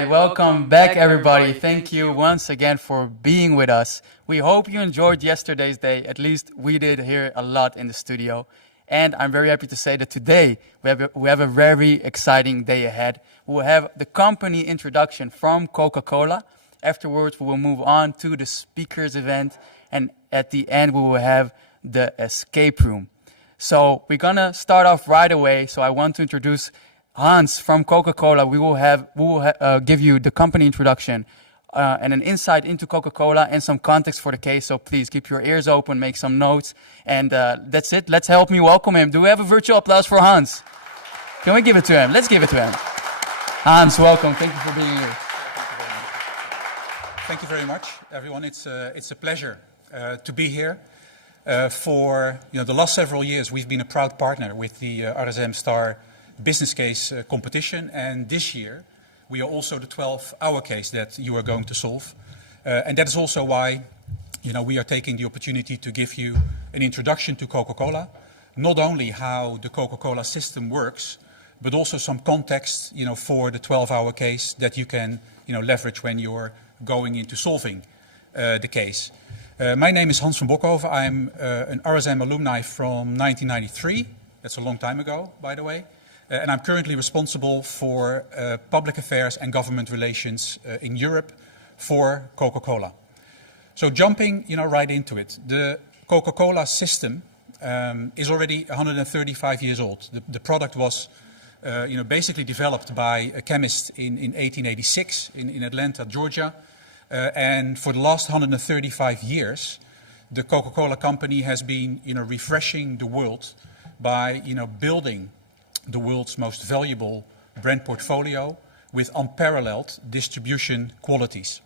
right, welcome back everybody. Thank you once again for being with us. We hope you enjoyed yesterday's day. At least we did here a lot in the studio. And I'm very happy to say that today we have a very exciting day ahead. We will have the company introduction from Coca-Cola. Afterwards, we will move on to the speakers event. And at the end, we will have the escape room. So we're going to start off right away. So I want to introduce Hans from Coca-Cola. We will give you the company introduction and an insight into Coca-Cola and some context for the case. So please keep your ears open, make some notes. And that's it. Let's help me welcome him. Do we have a virtual applause for Hans? Can we give it to him? Let's give it to him. Hans, welcome. Thank you for being here. Thank you very much, everyone. It's a pleasure to be here. For the last several years, we've been a proud partner with the RSM Star Business Case competition, and this year we are also the 12-hour case that you are going to solve. And that is also why we are taking the opportunity to give you an introduction to Coca-Cola, not only how the Coca-Cola system works, but also some context for the 12-hour case that you can leverage when you're going into solving the case. My name is Hans van Bokhoven. I'm an RSM alumni from 1993. That's a long time ago, by the way. And I'm currently responsible for public affairs and government relations in Europe for Coca-Cola. So jumping right into it, the Coca-Cola system is already 135 years old. The product was basically developed by a chemist in 1886 in Atlanta, Georgia. And for the last 135 years, the Coca-Cola company has been refreshing the world by building the world's most valuable brand portfolio with unparalleled distribution qualities.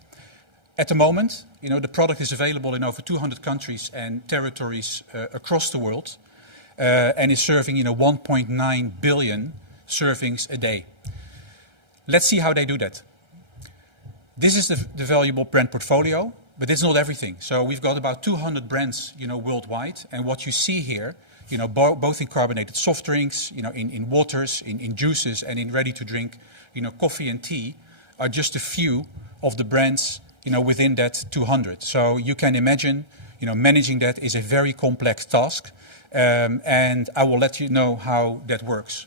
At the moment, the product is available in over 200 countries and territories across the world and is serving 1.9 billion servings a day. Let's see how they do that. This is the valuable brand portfolio, but it's not everything. So we've got about 200 brands worldwide, and what you see here both in carbonated soft drinks, in waters, in juices, and in ready-to-drink, coffee and tea, are just a few of the brands, within that 200. So you can imagine, managing that is a very complex task, and I will let you know how that works.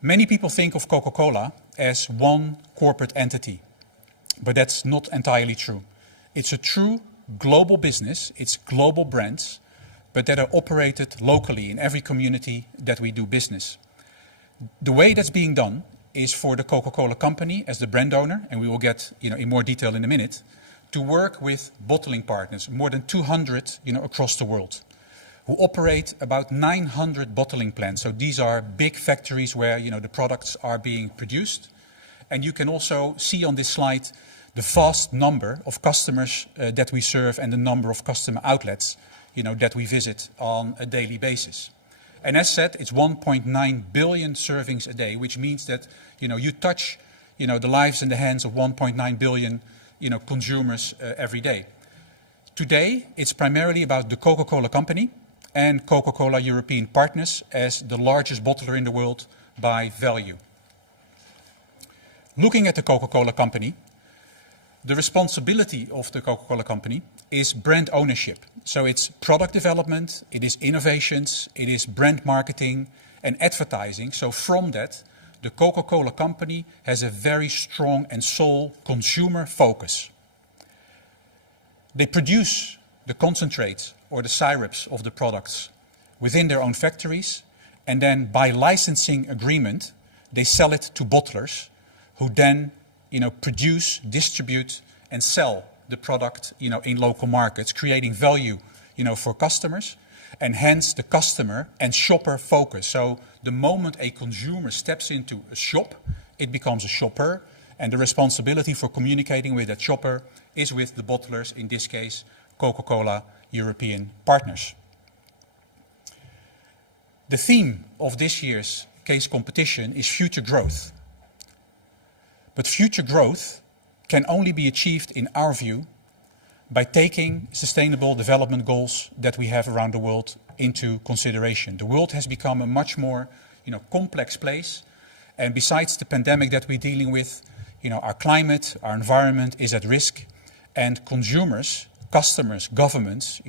Many people think of Coca-Cola as one corporate entity, but that's not entirely true. It's a true global business, it's global brands, but that are operated locally in every community that we do business. The way that's being done is for the Coca-Cola company as the brand owner, and we will get in more detail in a minute, to work with bottling partners, more than 200 across the world, who operate about 900 bottling plants. So these are big factories where the products are being produced. And you can also see on this slide the vast number of customers that we serve and the number of customer outlets that we visit on a daily basis. And as said, it's 1.9 billion servings a day, which means that you touch the lives and the hands of 1.9 billion consumers every day. Today, it's primarily about the Coca-Cola company and Coca-Cola European partners as the largest bottler in the world by value. Looking at the Coca-Cola company, the responsibility of the Coca-Cola company is brand ownership. So it's product development, it is innovations, it is brand marketing and advertising. So from that, the Coca-Cola company has a very strong and sole consumer focus. They produce the concentrates or the syrups of the products within their own factories, and then by licensing agreement, they sell it to bottlers who then produce, distribute, and sell the product, in local markets, creating value, for customers, and hence the customer and shopper focus. So the moment a consumer steps into a shop, it becomes a shopper, and the responsibility for communicating with that shopper is with the bottlers, in this case, Coca-Cola European partners. The theme of this year's case competition is future growth. But future growth can only be achieved, in our view, by taking sustainable development goals that we have around the world into consideration. The world has become a much more complex place, and besides the pandemic that we're dealing with, our climate, our environment is at risk, and consumers, customers, governments,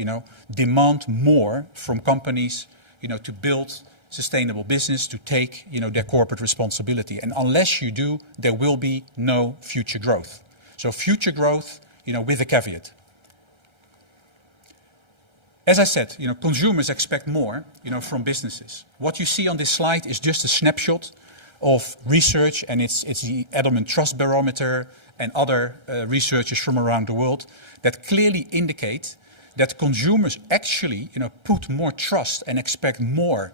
demand more from companies, to build sustainable business, to take, their corporate responsibility. And unless you do, there will be no future growth. So future growth, with a caveat. As I said, consumers expect more, from businesses. What you see on this slide is just a snapshot of research, and it's the Edelman Trust Barometer and other researchers from around the world that clearly indicate that consumers actually, put more trust and expect more,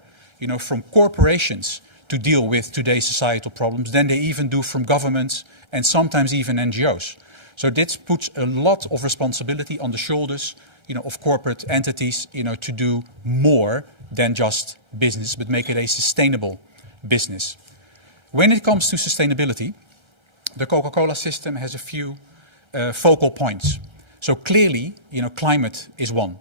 from corporations to deal with today's societal problems than they even do from governments and sometimes even NGOs. So this puts a lot of responsibility on the shoulders, of corporate entities, to do more than just business, but make it a sustainable business. When it comes to sustainability, the Coca-Cola system has a few focal points. So clearly, climate is one,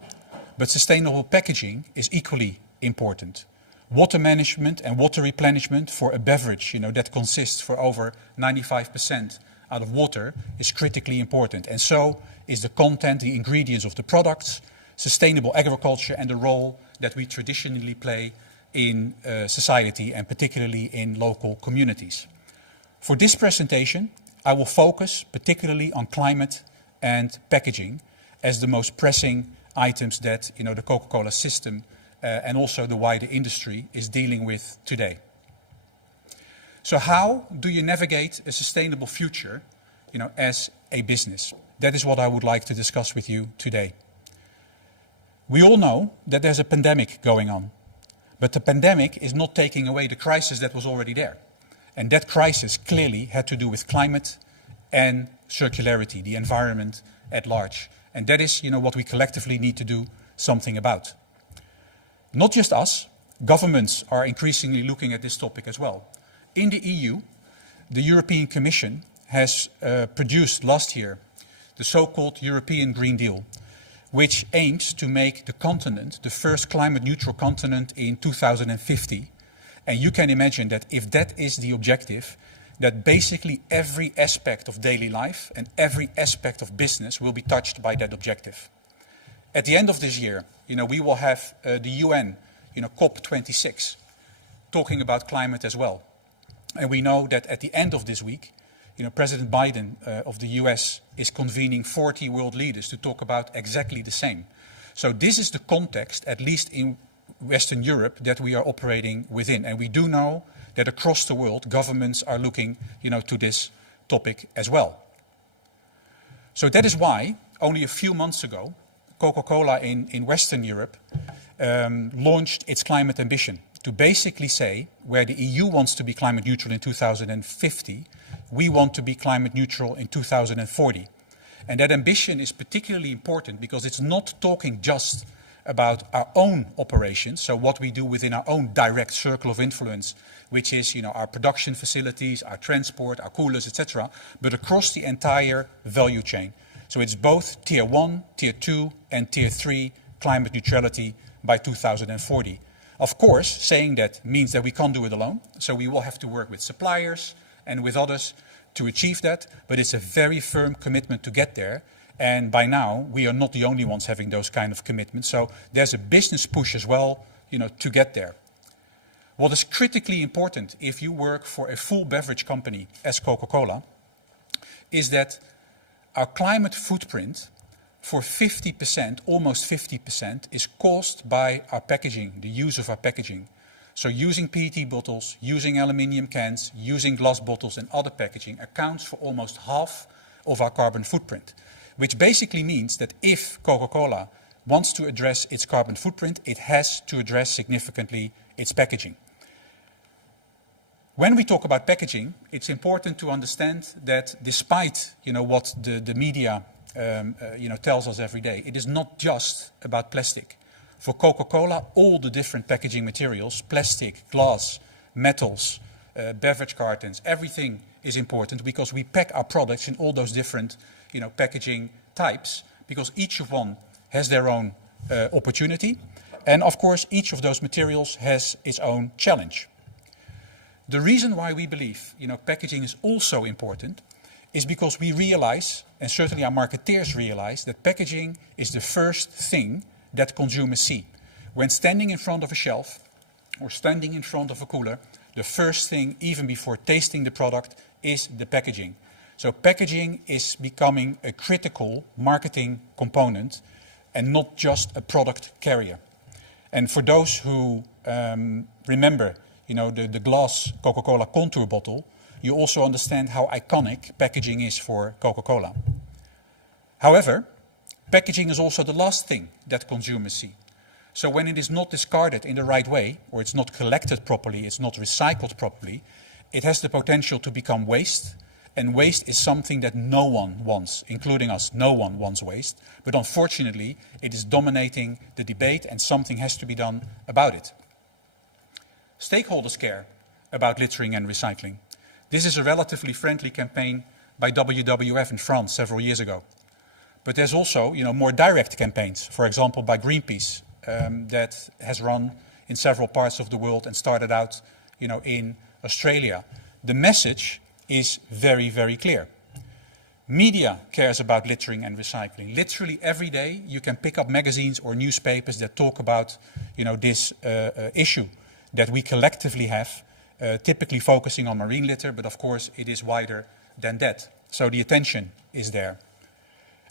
but sustainable packaging is equally important. Water management and water replenishment for a beverage, that consists for over 95% out of water is critically important. And so is the content, the ingredients of the products, sustainable agriculture, and the role that we traditionally play in society and particularly in local communities. For this presentation, I will focus particularly on climate and packaging as the most pressing items that the Coca-Cola system and also the wider industry is dealing with today. So how do you navigate a sustainable future, as a business? That is what I would like to discuss with you today. We all know that there's a pandemic going on, but the pandemic is not taking away the crisis that was already there. And that crisis clearly had to do with climate and circularity, the environment at large. And that is, what we collectively need to do something about. Not just us, governments are increasingly looking at this topic as well. In the EU, the European Commission has produced last year the so-called European Green Deal, which aims to make the continent the first climate-neutral continent in 2050. And you can imagine that if that is the objective, that basically every aspect of daily life and every aspect of business will be touched by that objective. At the end of this year, we will have the UN, COP26, talking about climate as well. And we know that at the end of this week, President Biden of the US is convening 40 world leaders to talk about exactly the same. So this is the context, at least in Western Europe, that we are operating within. And we do know that across the world, governments are looking, to this topic as well. So that is why, only a few months ago, Coca-Cola in Western Europe launched its climate ambition to basically say, where the EU wants to be climate neutral in 2050, we want to be climate neutral in 2040. And that ambition is particularly important because it's not talking just about our own operations, so what we do within our own direct circle of influence, which is our production facilities, our transport, our coolers, etc., but across the entire value chain. So it's both Tier 1, Tier 2 and Tier 3 climate neutrality by 2040. Of course, saying that means that we can't do it alone, so we will have to work with suppliers and with others to achieve that, but it's a very firm commitment to get there. And by now, we are not the only ones having those kind of commitments. So there's a business push as well, to get there. What is critically important if you work for a full beverage company as Coca-Cola is that our climate footprint for 50%, almost 50%, is caused by our packaging, the use of our packaging. So using PET bottles, using aluminium cans, using glass bottles and other packaging accounts for almost half of our carbon footprint. Which basically means that if Coca-Cola wants to address its carbon footprint, it has to address significantly its packaging. When we talk about packaging, it's important to understand that despite what the media tells us every day, it is not just about plastic. For Coca-Cola, all the different packaging materials, plastic, glass, metals, beverage cartons, everything is important because we pack our products in all those different packaging types, because each of one has their own opportunity. And of course, each of those materials has its own challenge. The reason why we believe packaging is also important is because we realize, and certainly our marketeers realize, that packaging is the first thing that consumers see. When standing in front of a shelf or standing in front of a cooler, the first thing, even before tasting the product, is the packaging. So packaging is becoming a critical marketing component and not just a product carrier. And for those who remember, the glass Coca-Cola contour bottle, you also understand how iconic packaging is for Coca-Cola. However, packaging is also the last thing that consumers see. So when it is not discarded in the right way, or it's not collected properly, it's not recycled properly, it has the potential to become waste. And waste is something that no one wants, including us. No one wants waste. But unfortunately, it is dominating the debate and something has to be done about it. Stakeholders care about littering and recycling. This is a relatively friendly campaign by WWF in France several years ago. But there's also, more direct campaigns, for example, by Greenpeace, that has run in several parts of the world and started out, in Australia. The message is very, very clear. Media cares about littering and recycling. Literally every day you can pick up magazines or newspapers that talk about, this issue that we collectively have, typically focusing on marine litter, but of course it is wider than that. So the attention is there.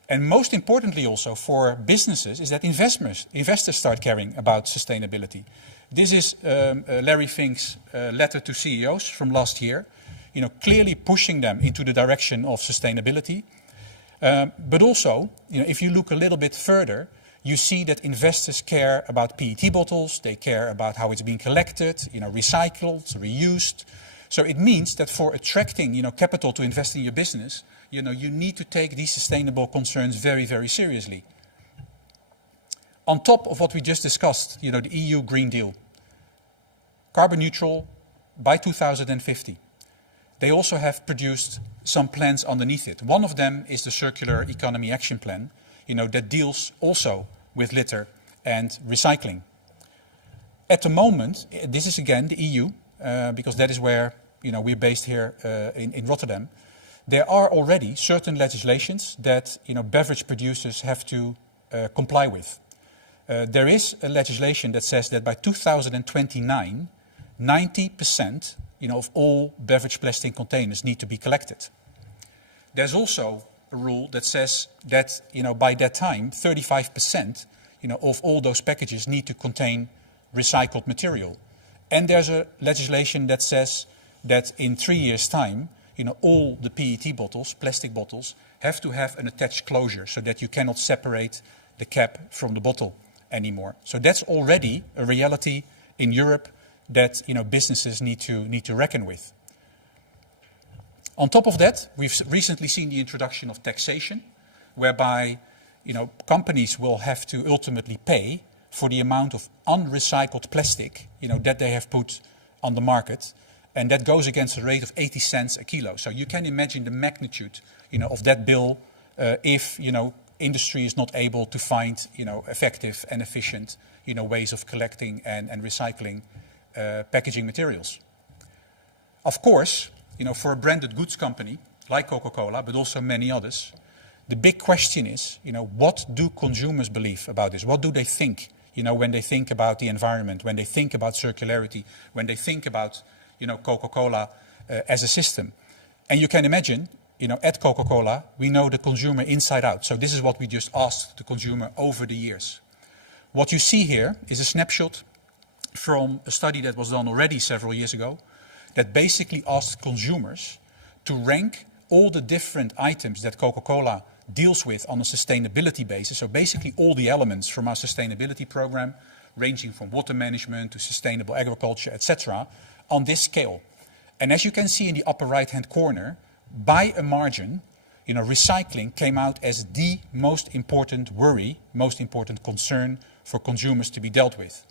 And most importantly also for businesses is that investors start caring about sustainability. This is Larry Fink's letter to CEOs from last year, clearly pushing them into the direction of sustainability. But also, if you look a little bit further, you see that investors care about PET bottles, they care about how it's being collected, recycled, reused. So it means that for attracting, capital to invest in your business, you need to take these sustainable concerns very, very seriously. On top of what we just discussed, the EU Green Deal, carbon neutral by 2050. They also have produced some plans underneath it. One of them is the Circular Economy Action Plan, that deals also with litter and recycling. At the moment, this is again the EU, because that is where we're based here in Rotterdam. There are already certain legislations that beverage producers have to comply with. There is a legislation that says that by 2029, 90% of all beverage plastic containers need to be collected. There's also a rule that says that by that time, 35% of all those packages need to contain recycled material. And there's a legislation that says that in 3 years' time, all the PET bottles, plastic bottles, have to have an attached closure so that you cannot separate the cap from the bottle anymore. So that's already a reality in Europe that businesses need to reckon with. On top of that, we've recently seen the introduction of taxation, whereby companies will have to ultimately pay for the amount of unrecycled plastic that they have put on the market, and that goes against a rate of 80 cents a kilo. So you can imagine the magnitude of that bill if industry is not able to find effective and efficient ways of collecting and recycling packaging materials. Of course, for a branded goods company like Coca-Cola, but also many others, the big question is, what do consumers believe about this? What do they think, when they think about the environment, when they think about circularity, when they think about, Coca-Cola as a system? And you can imagine, at Coca-Cola, we know the consumer inside out. So this is what we just asked the consumer over the years. What you see here is a snapshot from a study that was done already several years ago that basically asked consumers to rank all the different items that Coca-Cola deals with on a sustainability basis. So basically all the elements from our sustainability program, ranging from water management to sustainable agriculture, etc., on this scale. And as you can see in the upper right-hand corner, by a margin, recycling came out as the most important worry, most important concern for consumers to be dealt with.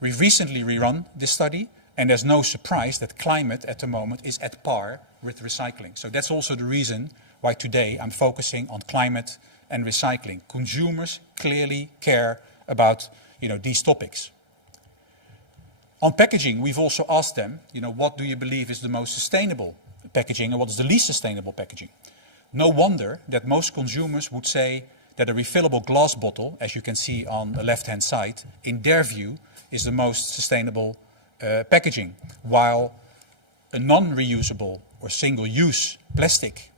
We've recently rerun this study, and there's no surprise that climate at the moment is at par with recycling. So that's also the reason why today I'm focusing on climate and recycling. Consumers clearly care about these topics. On packaging, we've also asked them, what do you believe is the most sustainable packaging and what is the least sustainable packaging. No wonder that most consumers would say that a refillable glass bottle, as you can see on the left-hand side, in their view, is the most sustainable packaging, while a non-reusable or single-use plastic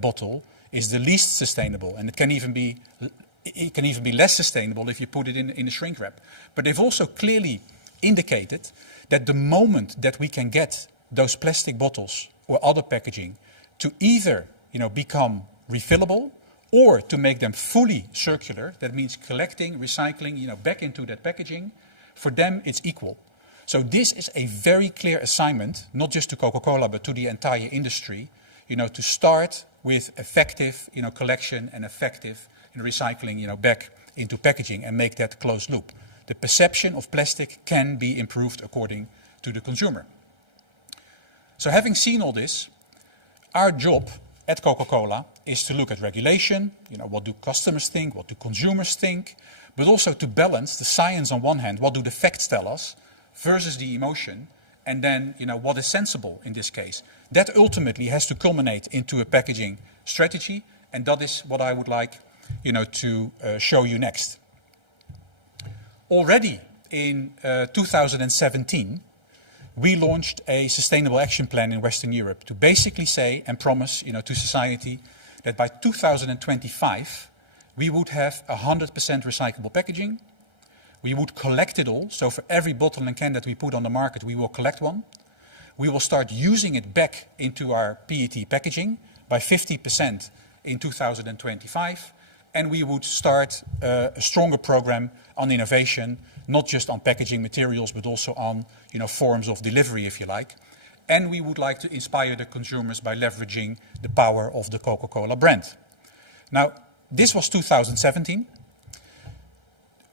bottle is the least sustainable, and it can even be less sustainable if you put it in a shrink wrap. But they've also clearly indicated that the moment that we can get those plastic bottles or other packaging to either become refillable or to make them fully circular, that means collecting, recycling back into that packaging, for them it's equal. So this is a very clear assignment, not just to Coca-Cola, but to the entire industry, to start with effective collection and effective recycling back into packaging and make that closed loop. The perception of plastic can be improved according to the consumer. So having seen all this, our job at Coca-Cola is to look at regulation, what do customers think, what do consumers think, but also to balance the science on one hand, what do the facts tell us, versus the emotion, and then what is sensible in this case. That ultimately has to culminate into a packaging strategy, and that is what I would like to show you next. Already in 2017, we launched a sustainable action plan in Western Europe to basically say and promise to society that by 2025 we would have 100% recyclable packaging. We would collect it all, so for every bottle and can that we put on the market we will collect one. We will start using it back into our PET packaging by 50% in 2025, and we would start a stronger program on innovation, not just on packaging materials, but also on forms of delivery, if you like. And we would like to inspire the consumers by leveraging the power of the Coca-Cola brand. Now, this was 2017,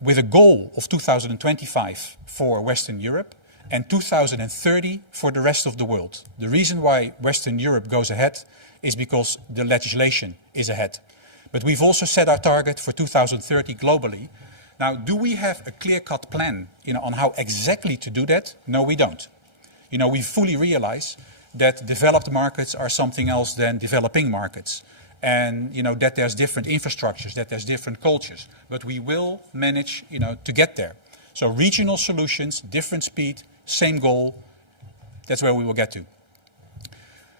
with a goal of 2025 for Western Europe and 2030 for the rest of the world. The reason why Western Europe goes ahead is because the legislation is ahead. But we've also set our target for 2030 globally. Now, do we have a clear-cut plan on how exactly to do that? No, we don't. We fully realize that developed markets are something else than developing markets. And that there's different infrastructures, that there's different cultures. But we will manage to get there. So regional solutions, different speed, same goal, that's where we will get to.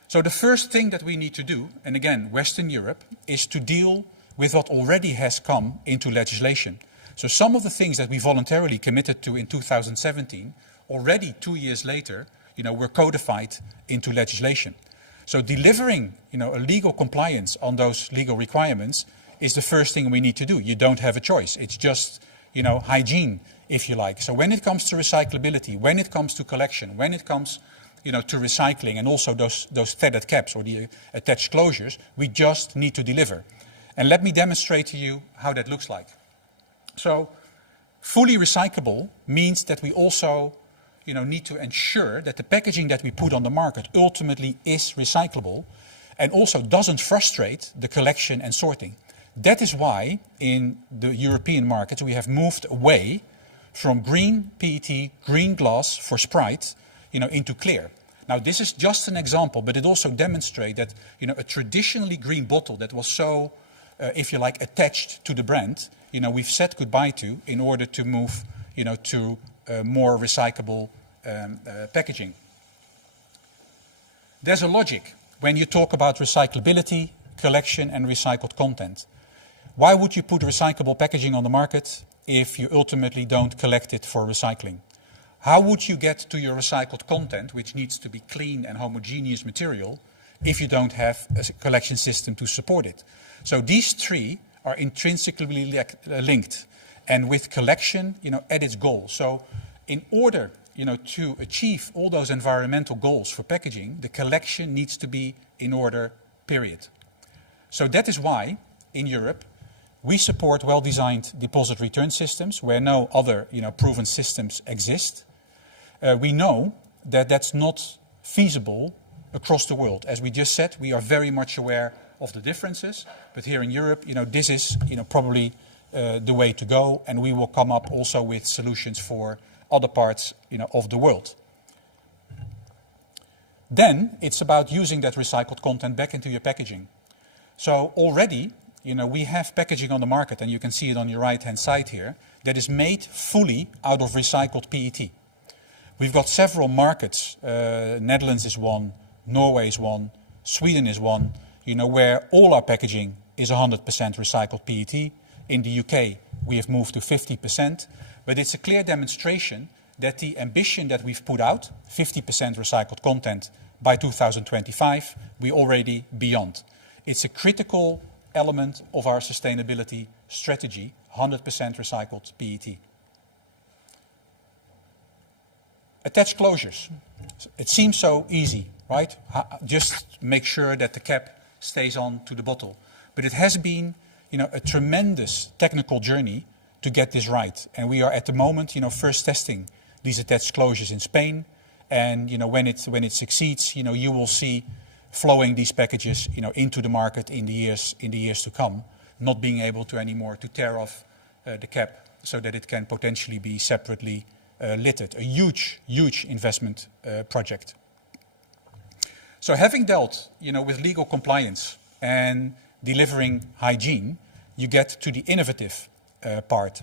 So the first thing that we need to do, and again, Western Europe, is to deal with what already has come into legislation. So some of the things that we voluntarily committed to in 2017, already 2 years later, were codified into legislation. So delivering, a legal compliance on those legal requirements is the first thing we need to do. You don't have a choice. It's just, hygiene, if you like. So when it comes to recyclability, when it comes to collection, when it comes, to recycling, and also those threaded caps or the attached closures, we just need to deliver. And let me demonstrate to you how that looks like. So fully recyclable means that we also need to ensure that the packaging that we put on the market ultimately is recyclable and also doesn't frustrate the collection and sorting. That is why in the European markets we have moved away from green PET, green glass for Sprite, into clear. Now this is just an example, but it also demonstrates that a traditionally green bottle that was so, if you like, attached to the brand, we've said goodbye to in order to move, to more recyclable packaging. There's a logic when you talk about recyclability, collection and recycled content. Why would you put recyclable packaging on the market if you ultimately don't collect it for recycling? How would you get to your recycled content, which needs to be clean and homogeneous material, if you don't have a collection system to support it? So these three are intrinsically linked, and with collection, at its goal. So in order, to achieve all those environmental goals for packaging, the collection needs to be in order, period. So that is why, in Europe, we support well-designed deposit return systems where no other, proven systems exist. We know that that's not feasible across the world. As we just said, we are very much aware of the differences, but here in Europe, this is, probably the way to go, and we will come up also with solutions for other parts, of the world. Then it's about using that recycled content back into your packaging. So already, we have packaging on the market, and you can see it on your right-hand side here, that is made fully out of recycled PET. We've got several markets. Netherlands is one, Norway is one, Sweden is one, where all our packaging is 100% recycled PET. In the UK, we have moved to 50%, but it's a clear demonstration that the ambition that we've put out, 50% recycled content by 2025, we're already beyond. It's a critical element of our sustainability strategy, 100% recycled PET. Attached closures. It seems so easy, right? Just make sure that the cap stays on to the bottle. But it has been, a tremendous technical journey to get this right. And we are at the moment, first testing these attached closures in Spain. And, when it succeeds, you will see flowing these packages, into the market in the years to come, not being able to anymore to tear off the cap so that it can potentially be separately littered. A huge, huge investment project. So having dealt, with legal compliance and delivering hygiene, you get to the innovative part.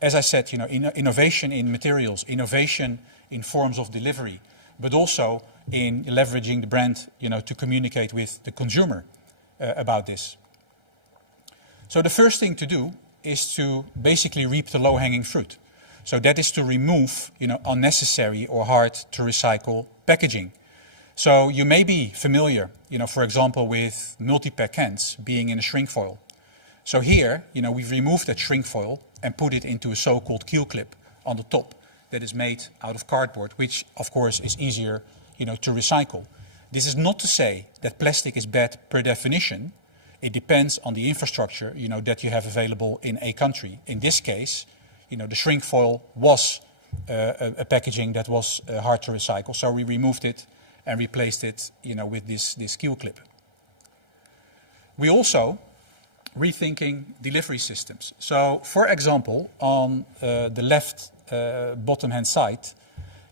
As I said, innovation in materials, innovation in forms of delivery, but also in leveraging the brand, to communicate with the consumer about this. So the first thing to do is to basically reap the low-hanging fruit. So that is to remove, unnecessary or hard to recycle packaging. So you may be familiar, for example, with multi-pack cans being in a shrink foil. So here, we've removed that shrink foil and put it into a so-called keel clip on the top that is made out of cardboard, which of course is easier, to recycle. This is not to say that plastic is bad per definition. It depends on the infrastructure, that you have available in a country. In this case, the shrink foil was a packaging that was hard to recycle. So we removed it and replaced it, with this keel clip. We also rethinking delivery systems. So, for example, on the left bottom-hand side,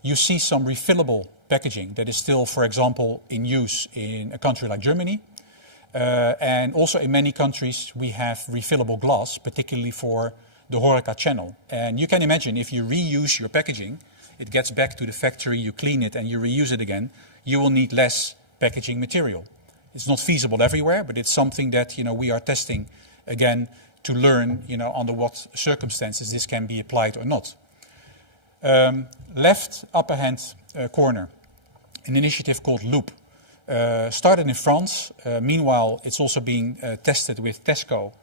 you see some refillable packaging that is still, for example, in use in a country like Germany. And also in many countries, we have refillable glass, particularly for the HoReCa channel. And you can imagine if you reuse your packaging, it gets back to the factory, you clean it and you reuse it again, you will need less packaging material. It's not feasible everywhere, but it's something that, we are testing again to learn, under what circumstances this can be applied or not. Left upper hand corner, an initiative called Loop. Started in France. Meanwhile, it's also being tested with Tesco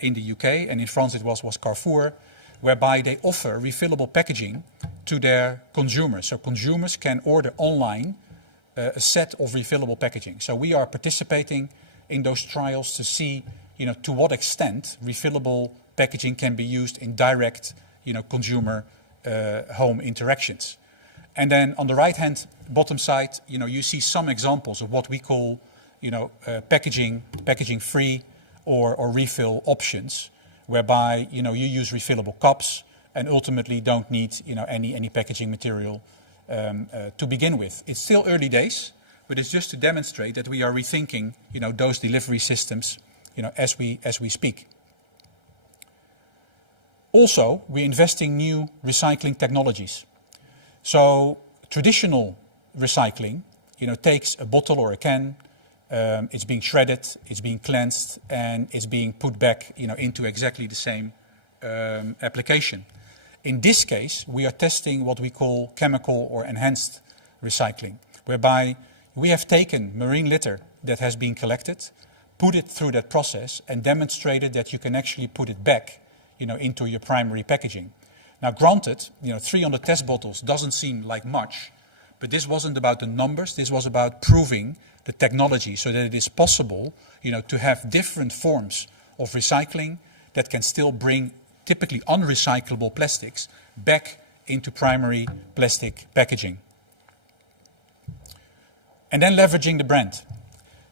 in the UK, and in France it was Carrefour, whereby they offer refillable packaging to their consumers. So consumers can order online a set of refillable packaging. So we are participating in those trials to see, to what extent refillable packaging can be used in direct, consumer home interactions. And then on the right-hand bottom side, you see some examples of what we call, packaging free or refill options, whereby, you use refillable cups and ultimately don't need, any packaging material to begin with. It's still early days, but it's just to demonstrate that we are rethinking, those delivery systems, as we speak. Also, we're investing new recycling technologies. So traditional recycling, takes a bottle or a can, it's being shredded, it's being cleansed, and it's being put back, into exactly the same application. In this case, we are testing what we call chemical or enhanced recycling, whereby we have taken marine litter that has been collected, put it through that process, and demonstrated that you can actually put it back, into your primary packaging. Now, granted, 300 test bottles doesn't seem like much, but this wasn't about the numbers. This was about proving the technology so that it is possible, to have different forms of recycling that can still bring typically unrecyclable plastics back into primary plastic packaging. And then leveraging the brand.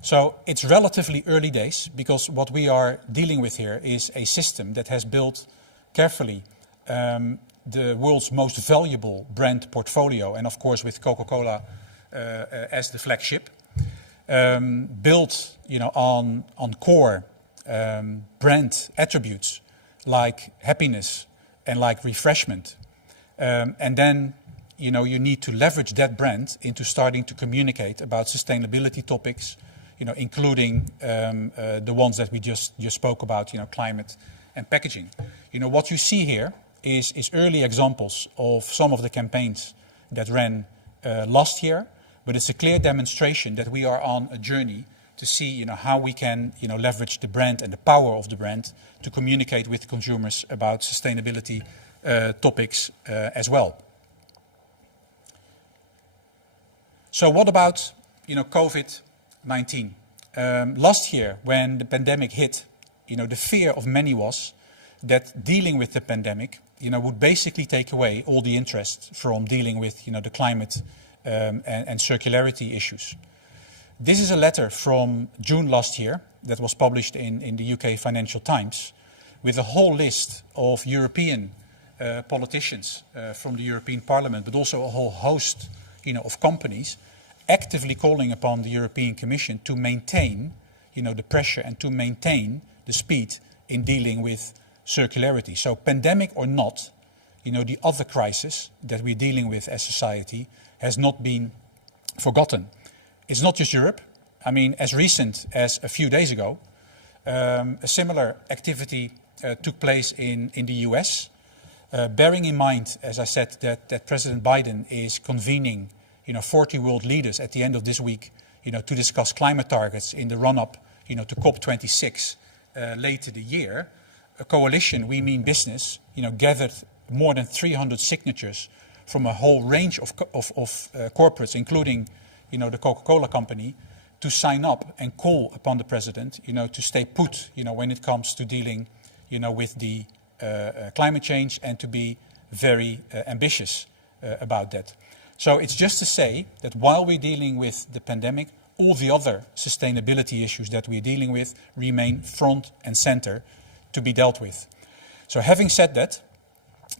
So it's relatively early days because what we are dealing with here is a system that has built carefully the world's most valuable brand portfolio. And of course with Coca-Cola as the flagship, built on core brand attributes like happiness and like refreshment. And then you need to leverage that brand into starting to communicate about sustainability topics, including the ones that we just spoke about, climate and packaging. What you see here is early examples of some of the campaigns that ran last year, but it's a clear demonstration that we are on a journey to see how we can leverage the brand and the power of the brand to communicate with consumers about sustainability topics as well. So what about COVID-19? Last year, when the pandemic hit, the fear of many was that dealing with the pandemic would basically take away all the interest from dealing with the climate and circularity issues. This is a letter from June last year that was published in the UK Financial Times with a whole list of European politicians from the European Parliament, but also a whole host of companies actively calling upon the European Commission to maintain the pressure and to maintain the speed in dealing with circularity. So pandemic or not, the other crisis that we're dealing with as society has not been forgotten. It's not just Europe. I mean, as recent as a few days ago, a similar activity took place in the US, bearing in mind, as I said, that President Biden is convening 40 world leaders at the end of this week to discuss climate targets in the run-up to COP26 later the year. A coalition, We Mean Business, gathered more than 300 signatures from a whole range of corporates, including the Coca-Cola company, to sign up and call upon the president to stay put when it comes to dealing with the climate change and to be very ambitious about that. So it's just to say that while we're dealing with the pandemic, all the other sustainability issues that we're dealing with remain front and center to be dealt with. So having said that,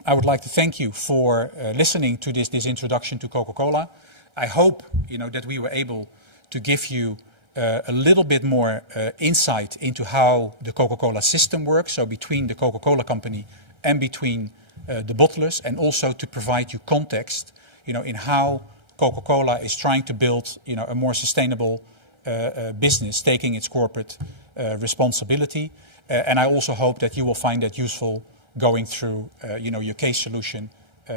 I would like to thank you for listening to this introduction to Coca-Cola. I hope that we were able to give you a little bit more insight into how the Coca-Cola system works, so between the Coca-Cola company and between the bottlers, and also to provide you context in how Coca-Cola is trying to build a more sustainable business, taking its corporate responsibility. And I also hope that you will find that useful going through your case solution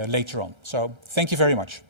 later on. So thank you very much.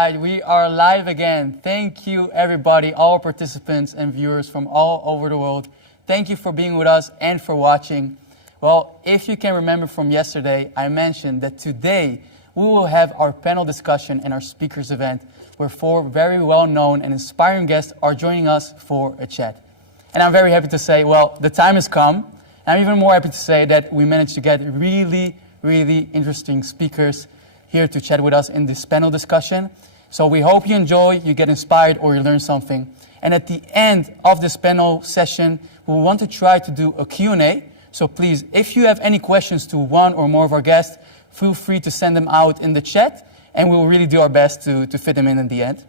right, we are live again. Thank you, everybody, all participants and viewers from all over the world. Thank you for being with us and for watching. Well, if you can remember from yesterday, I mentioned that today we will have our panel discussion and our speakers event where 4 very well-known and inspiring guests are joining us for a chat. And I'm very happy to say, well, the time has come. And I'm even more happy to say that we managed to get really interesting speakers here to chat with us in this panel discussion. So we hope you enjoy, you get inspired, or you learn something. And at the end of this panel session, we want to try to do a Q&A. So please, if you have any questions to one or more of our guests, feel free to send them out in the chat, and we'll really do our best to fit them in the end.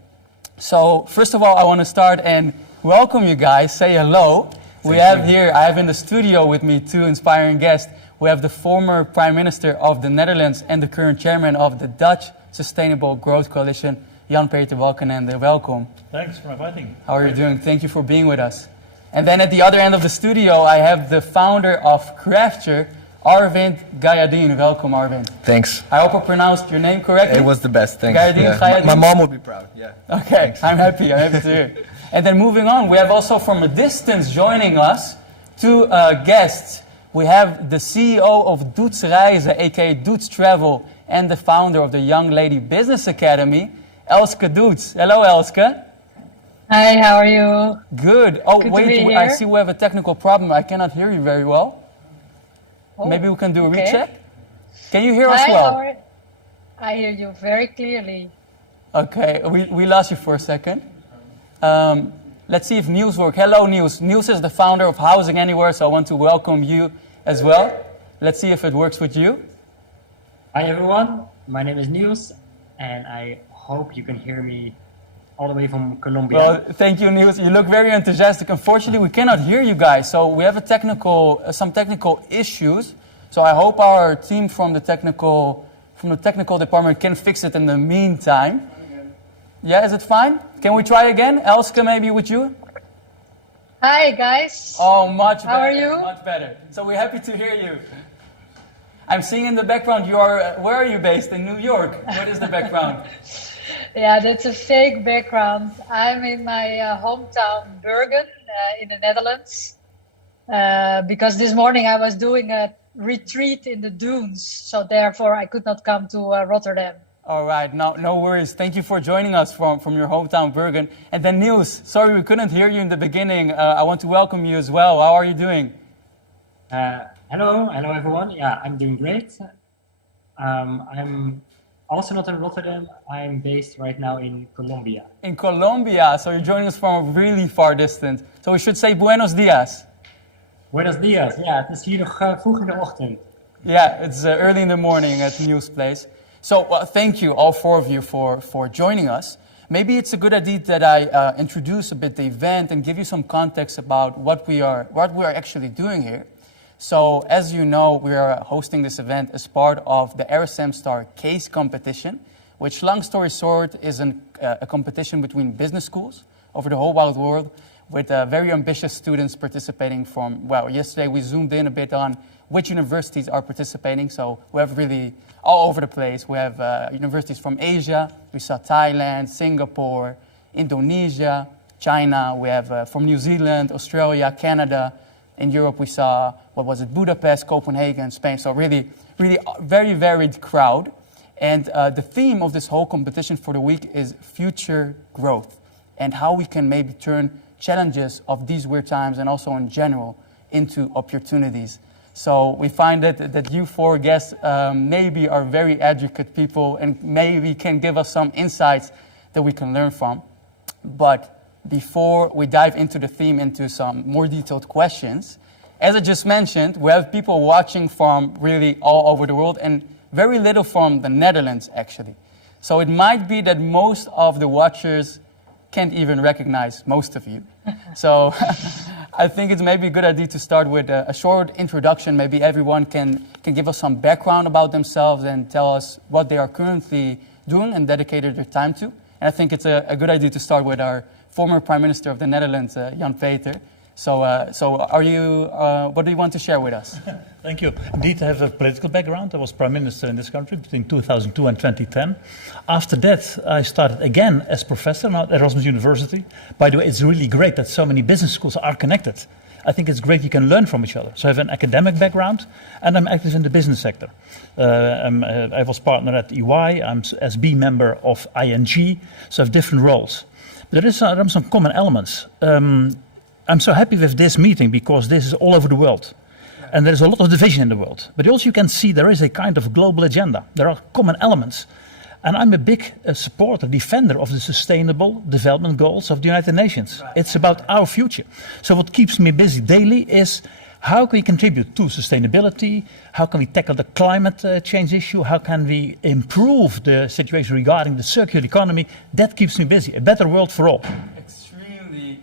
So first of all, I want to start and welcome you guys, say hello. I have in the studio with me 2 inspiring guests. We have the former Prime Minister of the Netherlands and the current chairman of the Dutch Sustainable Growth Coalition, Jan-Peter Balkenende. Welcome. Thanks for inviting. How are you doing? Thank you for being with us. And then at the other end of the studio, I have the founder of Crafture, Arvind Gayadeen. Welcome, Arvind. Thanks. I hope I pronounced your name correctly. It was the best, thanks. Gayadeen. My mom would be proud, yeah. Okay, thanks. I'm happy to hear. And then moving on, we have also from a distance joining us 2 guests. We have the CEO of Doets Reizen, aka Doets Travel, and the founder of the Young Lady Business Academy, Elske Doets. Hello, Elske. Hi, how are you? Good. Oh, Good wait, I see we have a technical problem. I cannot hear you very well. Oh, maybe we can do a okay. recheck. Can you hear us Hi, well? I hear you very clearly. Okay, we lost you for a second. Let's see if Niels works. Hello, Niels. Niels is the founder of Housing Anywhere, so I want to welcome you as well. Let's see if it works with you. Hi everyone, my name is Niels, and I hope you can hear me all the way from Colombia. Well, thank you, Niels. You look very enthusiastic. Unfortunately, we cannot hear you guys, so we have some technical issues. So I hope our team from the technical department can fix it in the meantime. Yeah, is it fine? Can we try again? Elske, maybe with you? Hi, guys. Oh, much better. How are you? Much better. So we're happy to hear you. I'm seeing in the background you are, where are you based? In New York. What is the background? Yeah, that's a fake background. I'm in my hometown, Bergen, in the Netherlands. Because this morning I was doing a retreat in the dunes, so therefore I could not come to Rotterdam. All right, no worries. Thank you for joining us from your hometown, Bergen. And then Niels, sorry we couldn't hear you in the beginning. I want to welcome you as well. How are you doing? Hello everyone. Yeah, I'm doing great. I'm also not in Rotterdam. I'm based right now in Colombia. In Colombia, so you're joining us from a really far distance. So we should say buenos dias. Buenos dias. Ja, het is hier nog vroeg in de ochtend. Yeah, it's early in the morning at Niels' place. So thank you, all 4 of you, for joining us. Maybe it's a good idea that I introduce a bit the event and give you some context about what we are actually doing here. So as you know, we are hosting this event as part of the RSM Star Case Competition, which, long story short, is a competition between business schools over the whole wide world with very ambitious students participating from, well, yesterday we zoomed in a bit on which universities are participating. So we have really all over the place. We have universities from Asia. We saw Thailand, Singapore, Indonesia, China. We have from New Zealand, Australia, Canada. In Europe, we saw, Budapest, Copenhagen, Spain. So really very varied crowd. And the theme of this whole competition for the week is future growth and how we can maybe turn challenges of these weird times and also in general into opportunities. So we find that you 4 guests maybe are very educated people and maybe can give us some insights that we can learn from. But before we dive into the theme, into some more detailed questions, as I just mentioned, we have people watching from really all over the world and very little from the Netherlands, actually. So it might be that most of the watchers can't even recognize most of you. So I think it's maybe a good idea to start with a short introduction. Maybe everyone can give us some background about themselves and tell us what they are currently doing and dedicated their time to. And I think it's a good idea to start with our former Prime Minister of the Netherlands, Jan-Peter. So are you? What do you want to share with us? Thank you. Indeed, I have a political background. I was Prime Minister in this country between 2002 and 2010. After that, I started again as professor now at Erasmus University. By the way, it's really great that so many business schools are connected. I think it's great you can learn from each other. So I have an academic background, and I'm active in the business sector. I was partner at EY. I'm SB member of ING. So I have different roles. But there are some common elements. I'm so happy with this meeting because this is all over the world. And there's a lot of division in the world. But also you can see there is a kind of global agenda. There are common elements. And I'm a big supporter, defender of the Sustainable Development Goals of the United Nations. Right. It's about our future. So what keeps me busy daily is how can we contribute to sustainability? How can we tackle the climate change issue? How can we improve the situation regarding the circular economy? That keeps me busy. A better world for all.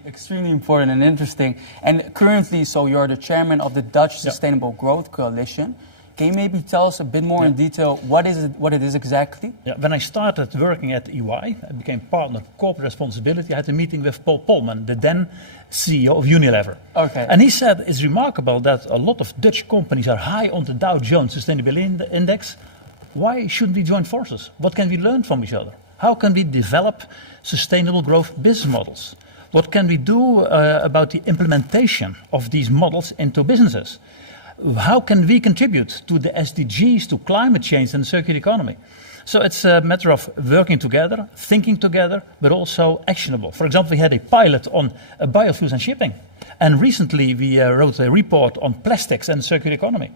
Extremely important and interesting. And currently, so you're the chairman of the Dutch Sustainable Growth Coalition. Can you maybe tell us a bit more in detail what it is exactly? Yeah, when I started working at EY, I became partner corporate responsibility. I had a meeting with Paul Polman, the then CEO of Unilever. Okay. And he said it's remarkable that a lot of Dutch companies are high on the Dow Jones Sustainability Index. Why shouldn't we join forces? What can we learn from each other? How can we develop sustainable growth business models? What can we do about the implementation of these models into businesses? How can we contribute to the SDGs, to climate change and the circular economy? So it's a matter of working together, thinking together, but also actionable. For example, we had a pilot on biofuels and shipping. And recently we wrote a report on plastics and circular economy.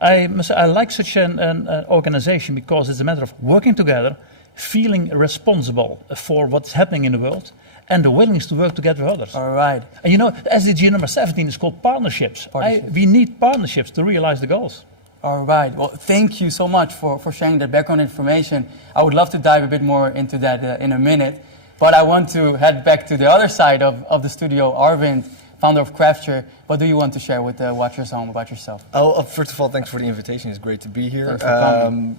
I must say, I like such an organization because it's a matter of working together, feeling responsible for what's happening in the world, and the willingness to work together with others. All right. And you know, SDG number 17 is called partnerships. We need partnerships to realize the goals. All right. Well, thank you so much for sharing that background information. I would love to dive a bit more into that in a minute. But I want to head back to the other side of the studio. Arvind, founder of Crafture. What do you want to share with the watchers home about yourself? First of all, thanks for the invitation. It's great to be here. Thanks for coming.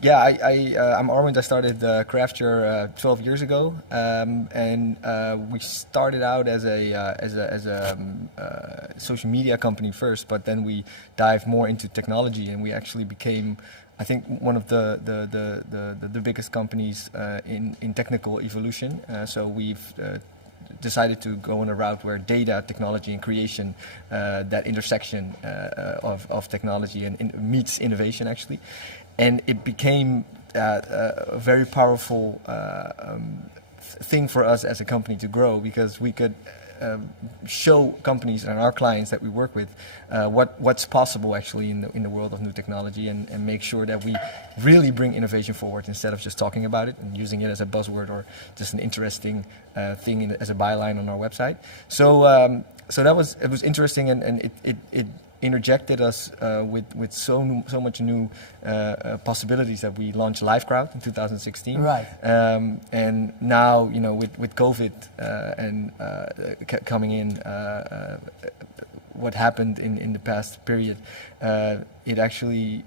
I'm Arvind. I started Crafture 12 years ago, and we started out as a social media company first, but then we dived more into technology, and we actually became, I think, one of the biggest companies in technical evolution. So we've decided to go on a route where data, technology, and creation, that intersection of technology and meets innovation, actually. And it became a very powerful thing for us as a company to grow, because we could show companies and our clients that we work with what's possible actually in the world of new technology, and make sure that we really bring innovation forward instead of just talking about it and using it as a buzzword or just an interesting thing as a byline on our website. So it was interesting, and it interjected us with so much new possibilities that we launched LiveCrowd in 2016. Right. And now, you know, with COVID and coming in, what happened in the past period, it actually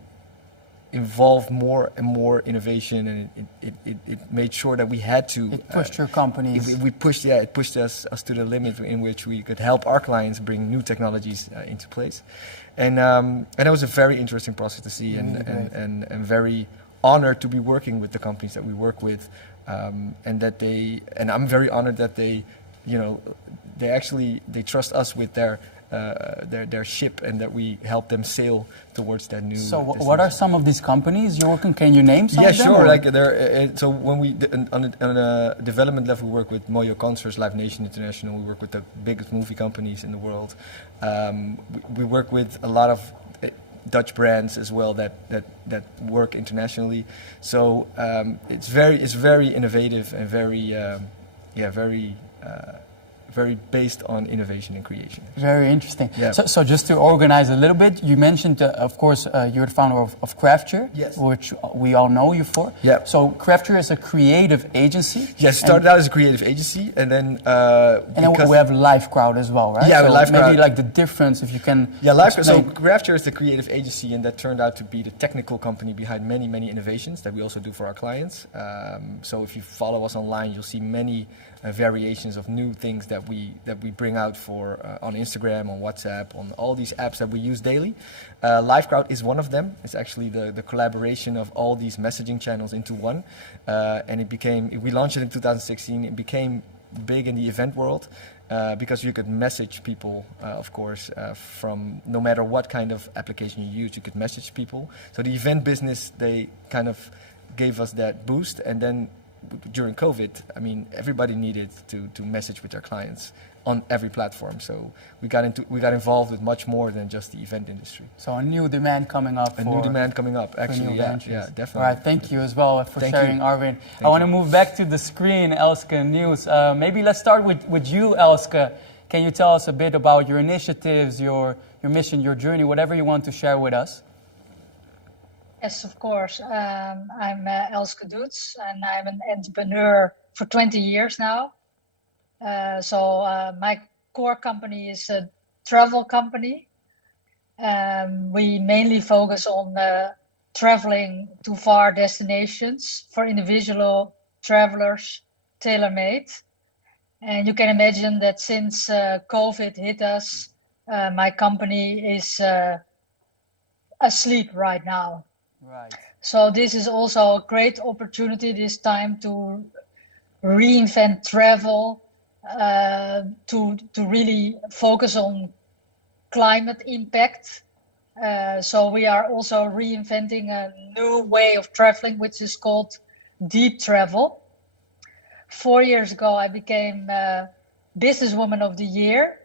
involved more and more innovation, and it made sure that we had to. It pushed your companies. It pushed us to the limit in which we could help our clients bring new technologies into place, and it was a very interesting process to see, and very honored to be working with the companies that we work with, and I'm very honored that they trust us with their ship, and that we help them sail towards that new. So what are some of these companies you're working? Can you name some of them? Yeah, sure. Like so when we on a development level, we work with Mojo Concerts, Live Nation International. We work with the biggest movie companies in the world. We work with a lot of Dutch brands as well that work internationally. So it's very innovative and very based on innovation and creation. Very interesting. Yeah. So just to organize a little bit, you mentioned, of course, you're the founder of Crafture, yes, which we all know you for. Yeah. So Crafture is a creative agency. Yes, started out as a creative agency, and then we have LiveCrowd as well, right? Yeah, so LiveCrowd. maybe like the difference, if you can. Yeah, LiveCrowd. So explain. Crafture is the creative agency, and that turned out to be the technical company behind many innovations that we also do for our clients. So if you follow us online, you'll see many variations of new things that we bring out for on Instagram, on WhatsApp, on all these apps that we use daily. LiveCrowd is one of them. It's actually the collaboration of all these messaging channels into one, and we launched it in 2016. It became big in the event world. Because you could message people, of course, from no matter what kind of application you use, you could message people. So the event business, they kind of gave us that boost. And then during COVID, I mean, everybody needed to message with their clients on every platform. So we got involved with much more than just the event industry. So a new demand coming up. New demand coming up, actually. Yeah, definitely. All right, thank you as well for sharing, Arvin. Thank I want to move back to the screen, Elske Niels. Maybe let's start with you, Elske. Can you tell us a bit about your initiatives, your mission, your journey, whatever you want to share with us? Yes, of course. I'm Elske Doets, and I'm an entrepreneur for 20 years now. My core company is a travel company. We mainly focus on traveling to far destinations for individual travelers, tailor-made. And you can imagine that since COVID hit us, my company is asleep right now. Right. So this is also a great opportunity this time to reinvent travel, to really focus on climate impact. So we are also reinventing a new way of traveling, which is called deep travel. 4 years ago, I became Businesswoman of the Year.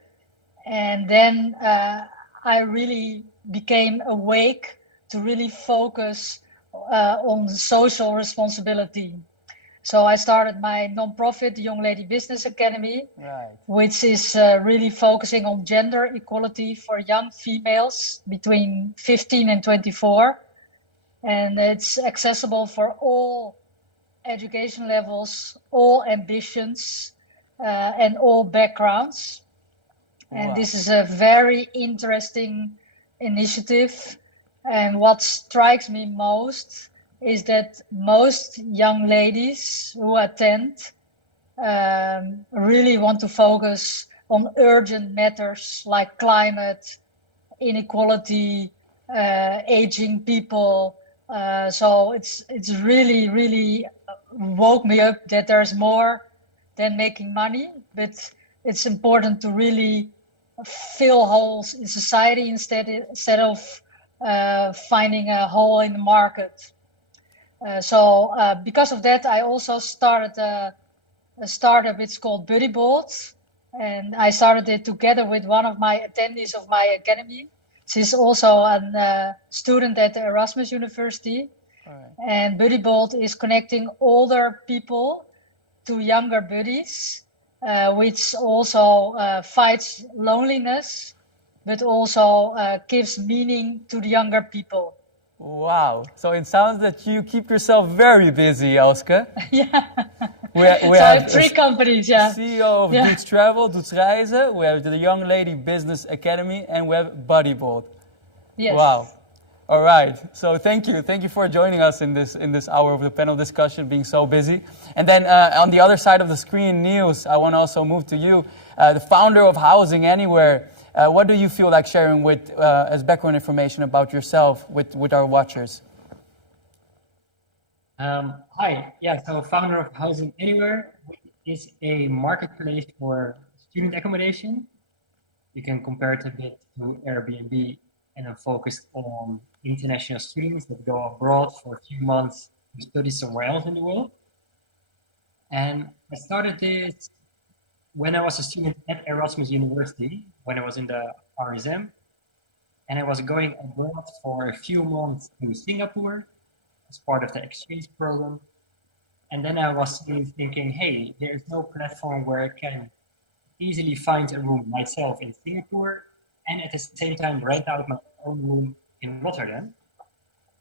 And then I really became awake to really focus on social responsibility. So I started my nonprofit, the Young Lady Business Academy, which is really focusing on gender equality for young females between 15 and 24. And it's accessible for all education levels, all ambitions, and all backgrounds. And this is a very interesting initiative. And what strikes me most is that most young ladies who attend really want to focus on urgent matters like climate, inequality, aging people. So it's really, really woke me up that there's more than making money, but it's important to really fill holes in society instead of finding a hole in the market. Because of that, I also started a startup. It's called BuddyBolt, and I started it together with one of my attendees of my academy. She's also a student at the Erasmus University. And BuddyBolt is connecting older people to younger buddies, which also fights loneliness, but also gives meaning to the younger people. Wow. So it sounds that you keep yourself very busy, Elske. Yeah. We I have 3 companies, yeah. CEO of Doets Travel, Doets Reizen. We have the Young Lady Business Academy, and we have BuddyBolt. Yes. Wow. All right. So thank you for joining us in this hour of the panel discussion, being so busy. And then on the other side of the screen, Niels, I want to also move to you, the founder of Housing Anywhere. What do you feel like sharing with as background information about yourself with our watchers? Hi. Yeah. So founder of Housing Anywhere is a marketplace for student accommodation. You can compare it a bit to Airbnb, and I'm focused on international students that go abroad for a few months to study somewhere else in the world. And I started this when I was a student at Erasmus University, when I was in the RSM, and I was going abroad for a few months to Singapore as part of the exchange program. And then I was thinking, hey, there's no platform where I can easily find a room myself in Singapore and at the same time rent out my own room in Rotterdam.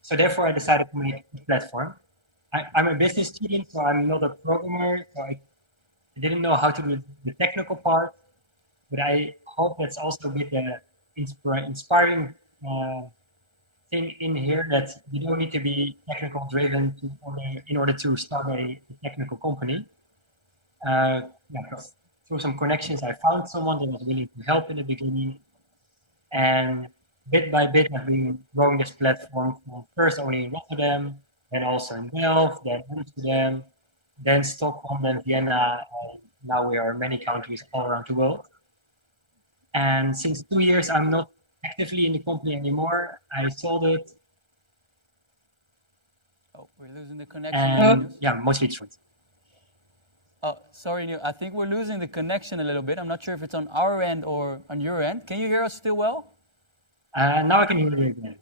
So therefore I decided to make a platform. I'm a business student, so I'm not a programmer, so I didn't know how to do the technical part, but I hope that's also with the inspiring thing in here that you don't need to be technical driven in order to start a technical company. through some connections, I found someone that was willing to help in the beginning. And bit by bit, I've been growing this platform from first only in Rotterdam, then also in Delft, then Amsterdam, then Stockholm, then Vienna. And now we are in many countries all around the world. And since 2 years, I'm not actively in the company anymore. I sold it. Oh, we're losing the connection. And yeah, mostly truth. Oh, sorry, Neil. I think we're losing the connection a little bit. I'm not sure if it's on our end or on your end. Can you hear us still well? Now I can hear you again.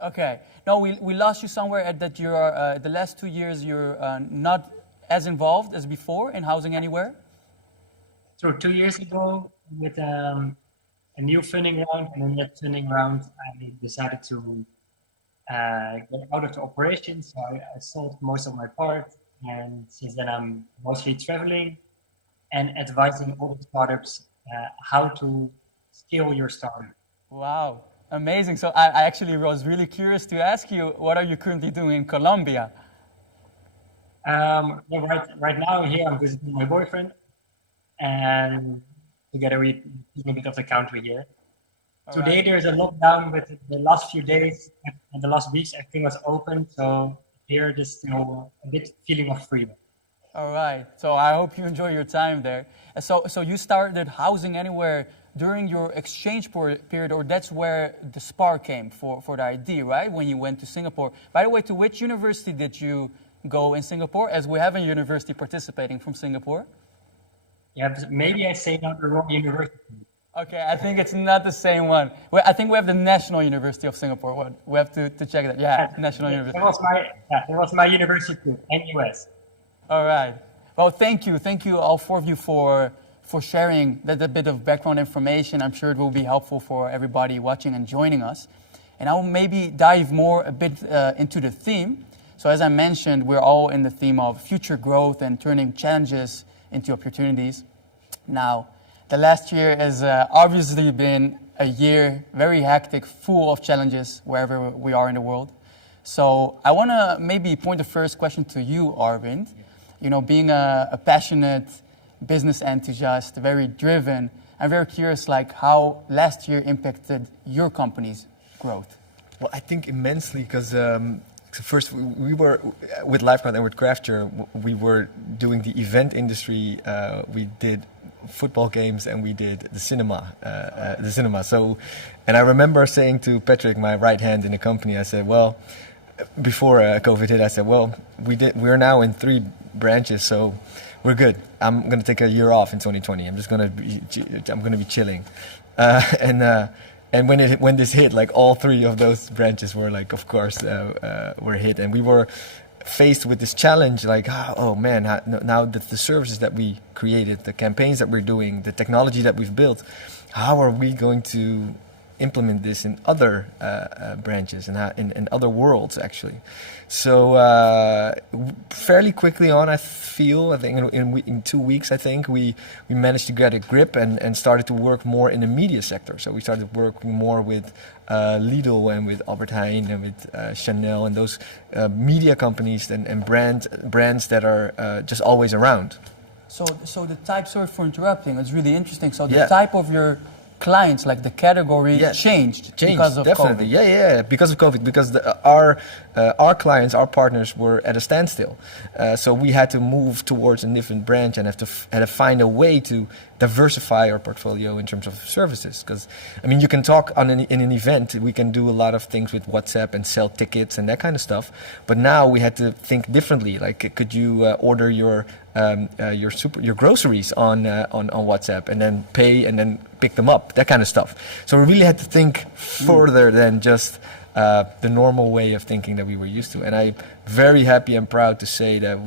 Okay. No, we lost you somewhere at that you are, the last 2 years, you're not as involved as before in Housing Anywhere. So 2 years ago, with a new funding round, and in that funding round, I decided to get out of the operation. So I sold most of my part. And since then, I'm mostly traveling and advising all the startups how to scale your startup. Wow, amazing. So I actually was really curious to ask you, what are you currently doing in Colombia? Yeah, right now here I'm visiting my boyfriend, and together we see a bit of the country here. Today there's a lockdown, but the last few days and the last weeks everything was open, so here there's still a bit feeling of freedom. All right. So I hope you enjoy your time there. And so you started Housing Anywhere during your exchange period, or that's where the spark came for the idea, right? When you went to Singapore. By the way, to which university did you go in Singapore? As we have a university participating from Singapore. Yeah, maybe I say not the wrong university. Okay, I think it's not the same one. Well, I think we have the National University of Singapore. We have to check that. Yeah, National University. That was my university too, NUS. All right. Well, thank you all four of you for sharing that bit of background information. I'm sure it will be helpful for everybody watching and joining us. And I will maybe dive more a bit into the theme. So as I mentioned, we're all in the theme of future growth and turning challenges into opportunities. Now, the last year has obviously been a year very hectic, full of challenges wherever we are in the world. So I want to maybe point the first question to you, Arvind. You know, being a passionate business enthusiast, very driven, I'm very curious, like how last year impacted your company's growth. Well, I think immensely because first we were with Lifecraft and with Crafture, we were doing the event industry. We did football games and we did the cinema. So, and I remember saying to Patrick, my right hand in the company, I said, well, before COVID hit, I said, well, we're now in 3 branches, so we're good. I'm going to take a year off in 2020. I'm going to be chilling. And when this hit, like all 3 of those branches were like, of course, were hit, and we were faced with this challenge, like, oh man, now that the services that we created, the campaigns that we're doing, the technology that we've built, how are we going to implement this in other branches and in other worlds, actually? So fairly quickly on, I think in 2 weeks, I think we managed to get a grip and started to work more in the media sector. So we started working more with Lidl and with Albert Heijn and with Chanel and those media companies and brands that are just always around. So the type, sorry for interrupting, it's really interesting. So the type of your clients, like the category, changed because of definitely. COVID. Yeah, because of COVID, because our clients, our partners were at a standstill. So we had to move towards a different branch and had to find a way to diversify our portfolio in terms of services. Because, I mean, you can talk in an event, we can do a lot of things with WhatsApp and sell tickets and that kind of stuff. But now we had to think differently. Like, could you order your groceries on WhatsApp and then pay and then pick them up, that kind of stuff. So we really had to think further than just the normal way of thinking that we were used to. And I'm very happy and proud to say that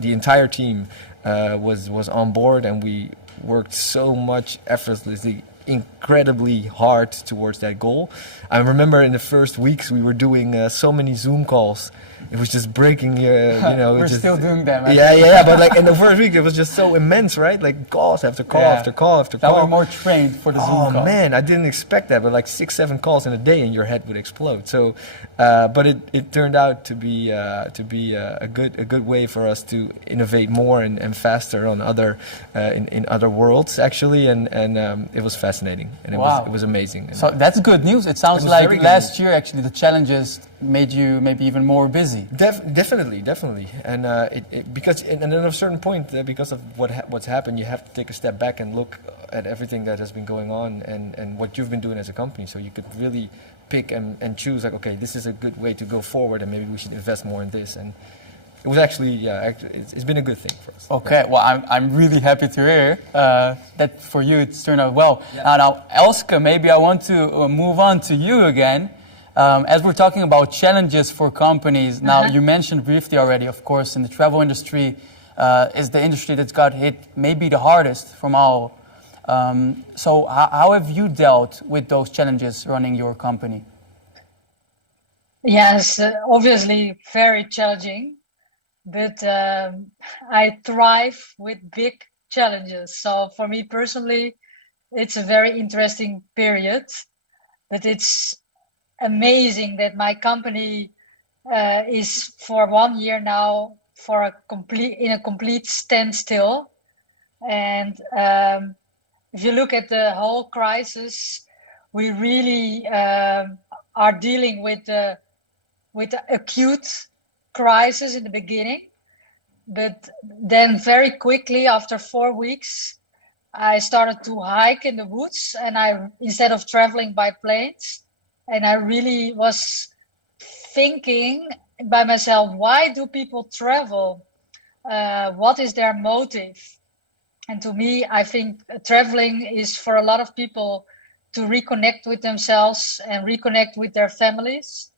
the entire team was on board, and we worked so much effortlessly, incredibly hard towards that goal. I remember in the first weeks we were doing so many Zoom calls it was just breaking. You know, We're just, still doing that, man. yeah. But like in the first week, it was just so immense, right? Like calls after call after call after Now call. we're more trained for the Zoom Oh call. man, I didn't expect that, but like 6-7 calls in a day, and your head would explode. So, but it turned out to be a good way for us to innovate more and faster on other in other worlds actually, and it was fascinating, and it was amazing. And So that's good news. It sounds It was like very good last news. year actually the challenges made you maybe even more busy. Definitely, and because and then at a certain point, because of what's happened, you have to take a step back and look at everything that has been going on and what you've been doing as a company, so you could really pick and choose like, okay, this is a good way to go forward, and maybe we should invest more in this. And it was actually, it's been a good thing for us. Okay, well, I'm really happy to hear that for you it's turned out well. Yeah. Now, Elske, maybe I want to move on to you again. As we're talking about challenges for companies, now you mentioned briefly already, of course, in the travel industry is the industry that's got hit maybe the hardest from all. So how have you dealt with those challenges running your company? Yes, obviously very challenging, but I thrive with big challenges. So for me personally, it's a very interesting period, but it's amazing that my company is for 1 year now in a complete standstill. And if you look at the whole crisis, we really are dealing with the acute crisis in the beginning, but then very quickly after 4 weeks, I started to hike in the woods, and instead of traveling by planes, and I really was thinking by myself, why do people travel? What is their motive? And to me, I think traveling is for a lot of people to reconnect with themselves and reconnect with their families.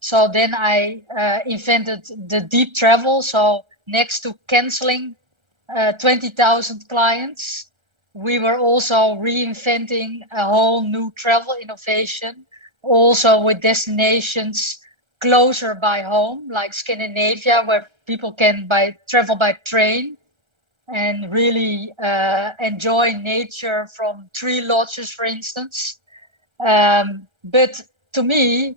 So then I invented the deep travel. So next to canceling 20,000 clients, we were also reinventing a whole new travel innovation, also with destinations closer by home, like Scandinavia, where people can travel by train and really enjoy nature from tree lodges, for instance. But to me,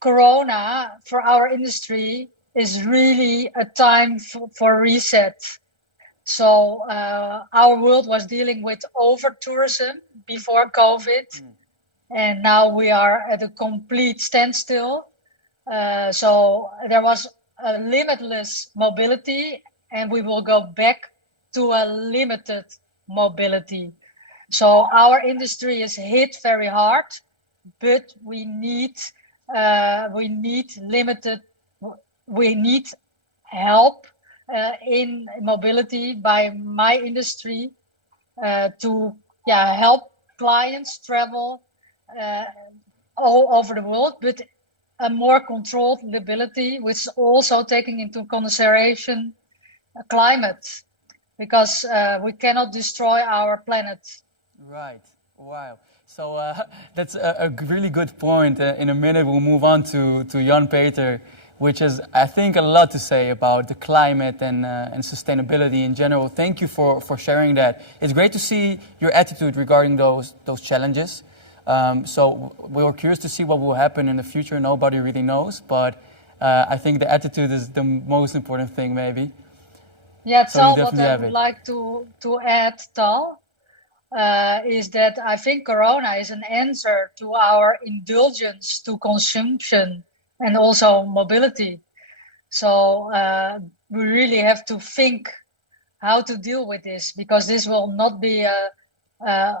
Corona for our industry is really a time for reset. So our world was dealing with over tourism before COVID, and now we are at a complete standstill. So there was a limitless mobility, and we will go back to a limited mobility. So our industry is hit very hard, but we need help in mobility by my industry to help clients travel all over the world, but a more controlled mobility, which is also taking into consideration climate, because we cannot destroy our planet. Right. Wow. So that's a really good point. In a minute, we'll move on to Jan Peter, which is, I think, a lot to say about the climate and sustainability in general. Thank you for sharing that. It's great to see your attitude regarding those challenges. So we were curious to see what will happen in the future. Nobody really knows, but I think the attitude is the most important thing, maybe. Yeah, So Tal, you what definitely I have would it. like to add, Tal, is that I think Corona is an answer to our indulgence to consumption and also mobility. So we really have to think how to deal with this, because this will not be a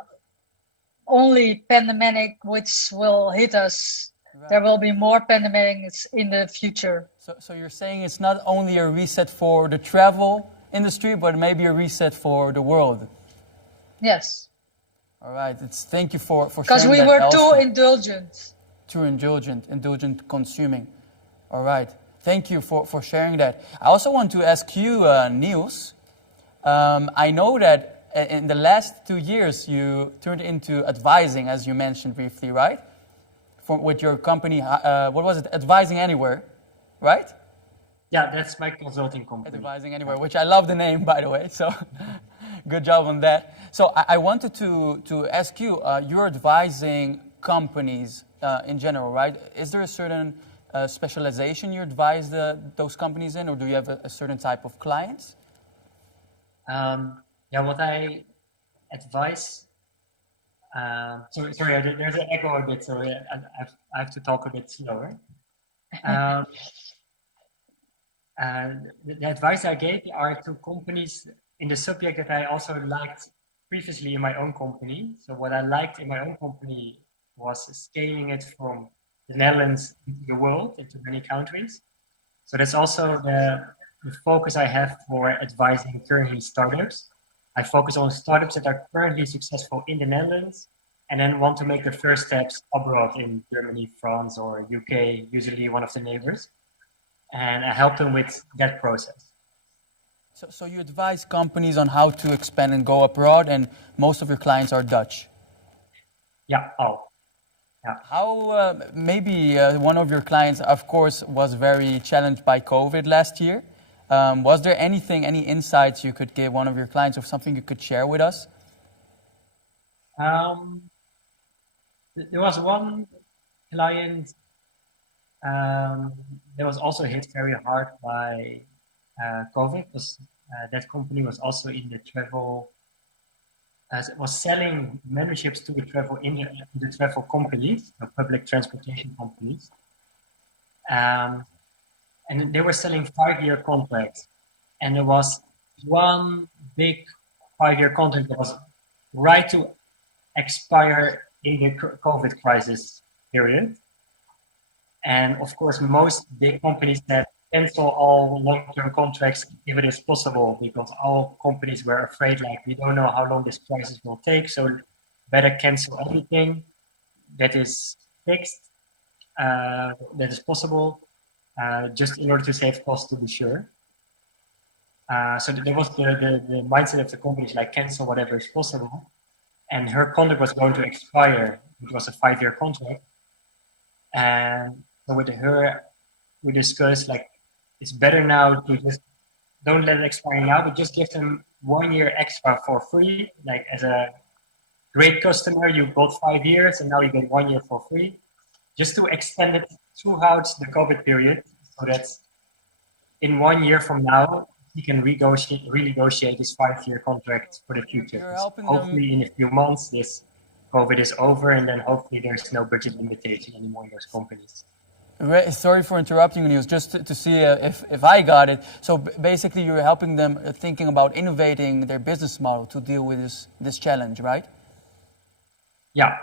only pandemic which will hit us. Right. There will be more pandemics in the future. So you're saying it's not only a reset for the travel industry, but maybe a reset for the world. Yes, All right. Thank you for because sharing we that, were too Elske. indulgent. Too indulgent consuming. All right. Thank you for sharing that. I also want to ask you, Niels. I know that in the last 2 years you turned into advising, as you mentioned briefly, right? With your company, what was it? Advising Anywhere, right? Yeah, that's my consulting company. Advising Anywhere, which I love the name, by the way. So good job on that. So I wanted to ask you, you're advising companies in general, right? Is there a certain specialization you advise those companies in, or do you have a certain type of clients? Yeah, what I advise. Sorry, there's an echo a bit, so I have to talk a bit slower. The advice I gave are to companies in the subject that I also liked previously in my own company. So what I liked in my own company was scaling it from the Netherlands into the world, into many countries. So that's also the focus I have for advising currently startups. I focus on startups that are currently successful in the Netherlands and then want to make the first steps abroad in Germany, France, or UK, usually one of the neighbors. And I help them with that process. So you advise companies on how to expand and go abroad, and most of your clients are Dutch. Yeah, all. Yeah. How maybe one of your clients, of course, was very challenged by COVID last year. Was there any insights you could give one of your clients, or something you could share with us? There was one client that was also hit very hard by COVID, because that company was also in the travel, was selling memberships to the travel companies, the public transportation companies, and they were selling 5-year contracts, and there was one big 5-year contract that was right to expire in the COVID crisis period. And of course, most big companies that cancel all long-term contracts if it is possible, because all companies were afraid, like, we don't know how long this crisis will take, so better cancel everything that is fixed, that is possible, just in order to save costs, to be sure. So there was the mindset of the companies, like, cancel whatever is possible. And her contract was going to expire. It was a 5-year contract. And so with her, we discussed, like, it's better now to just don't let it expire now, but just give them 1 year extra for free. Like, as a great customer, you bought 5 years and now you get 1 year for free, just to extend it throughout the COVID period, so that in 1 year from now, he can renegotiate his 5-year contract for the future. Hopefully in a few months, this COVID is over, and then hopefully there's no budget limitation anymore in those companies. Sorry for interrupting you, Niels, just to see if I got it. So basically you're helping them thinking about innovating their business model to deal with this challenge, right? Yeah.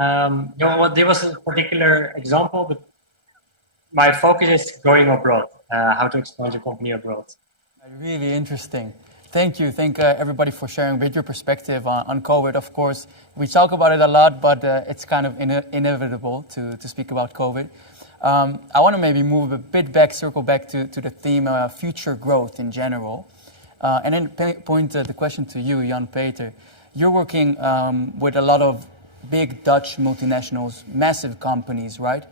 There was a particular example, but my focus is going abroad, how to expand your company abroad. Really interesting. Thank you. Thank everybody for sharing with your perspective on COVID. Of course, we talk about it a lot, but it's kind of inevitable to speak about COVID. I want to maybe move a bit back, circle back to the theme of future growth in general. And then point the question to you, Jan Peter. You're working with a lot of big Dutch multinationals, massive companies, right?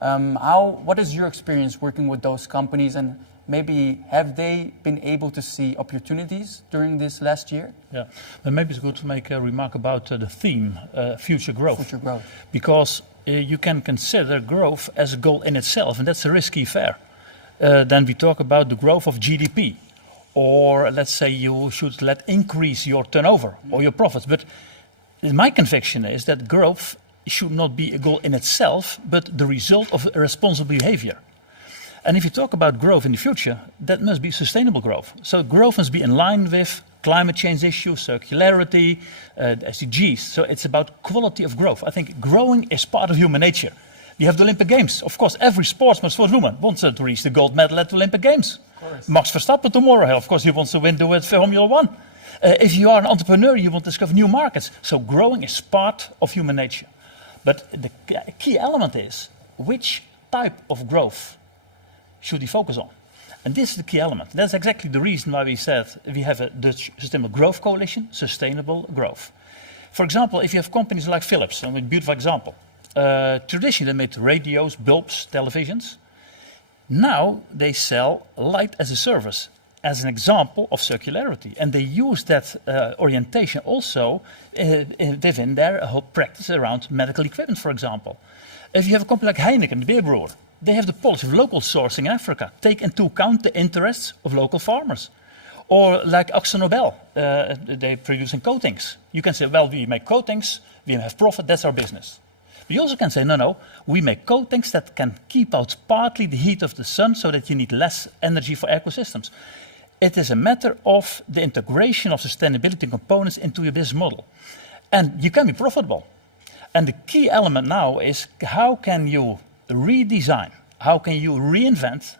What is your experience working with those companies, and maybe have they been able to see opportunities during this last year? Yeah, but maybe it's good to make a remark about the theme, future growth. Future growth. Because you can consider growth as a goal in itself, and that's a risky affair. Then we talk about the growth of GDP, or let's say you should increase your turnover or your profits. But my conviction is that growth should not be a goal in itself, but the result of responsible behavior. And if you talk about growth in the future, that must be sustainable growth. So growth must be in line with climate change issues, circularity, SDGs. So it's about quality of growth. I think growing is part of human nature. You have the Olympic Games. Of course, every sportsman, sportswoman wants to reach the gold medal at the Olympic Games. Max Verstappen tomorrow, of course, he wants to win the Formula One. If you are an entrepreneur, you want to discover new markets. So growing is part of human nature. But the key element is, which type of growth should we focus on? And this is the key element. That's exactly the reason why we said we have a Dutch Sustainable Growth Coalition, sustainable growth. For example, if you have companies like Philips, a beautiful example. Traditionally they made radios, bulbs, televisions. Now they sell light as a service as an example of circularity. And they use that orientation also within their whole practice around medical equipment, for example. If you have a company like Heineken, the beer brewer, they have the policy of local sourcing in Africa. Take into account the interests of local farmers. Or like AkzoNobel, they producing coatings. You can say, well, we make coatings, we have profit, that's our business. But you also can say, no, we make coatings that can keep out partly the heat of the sun so that you need less energy for ecosystems. It is a matter of the integration of sustainability components into your business model. And you can be profitable. And the key element now is how can you redesign, how can you reinvent,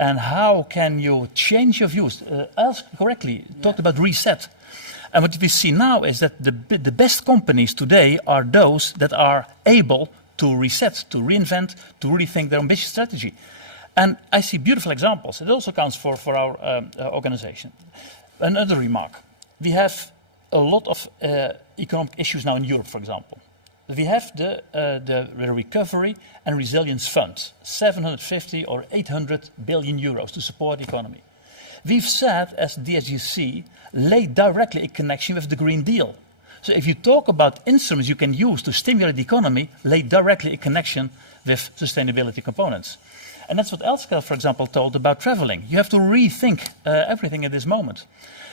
and how can you change your views? Else correctly talked about reset. And what we see now is that the best companies today are those that are able to reset, to reinvent, to rethink their ambitious strategy. And I see beautiful examples. It also counts for our organization. Another remark. We have a lot of economic issues now in Europe, for example. We have the Recovery and Resilience Fund, 750 or 800 billion euros to support the economy. We've said, as DSGC, lay directly in connection with the Green Deal. So if you talk about instruments you can use to stimulate the economy, lay directly in connection with sustainability components. And that's what Elske, for example, told about traveling. You have to rethink everything at this moment.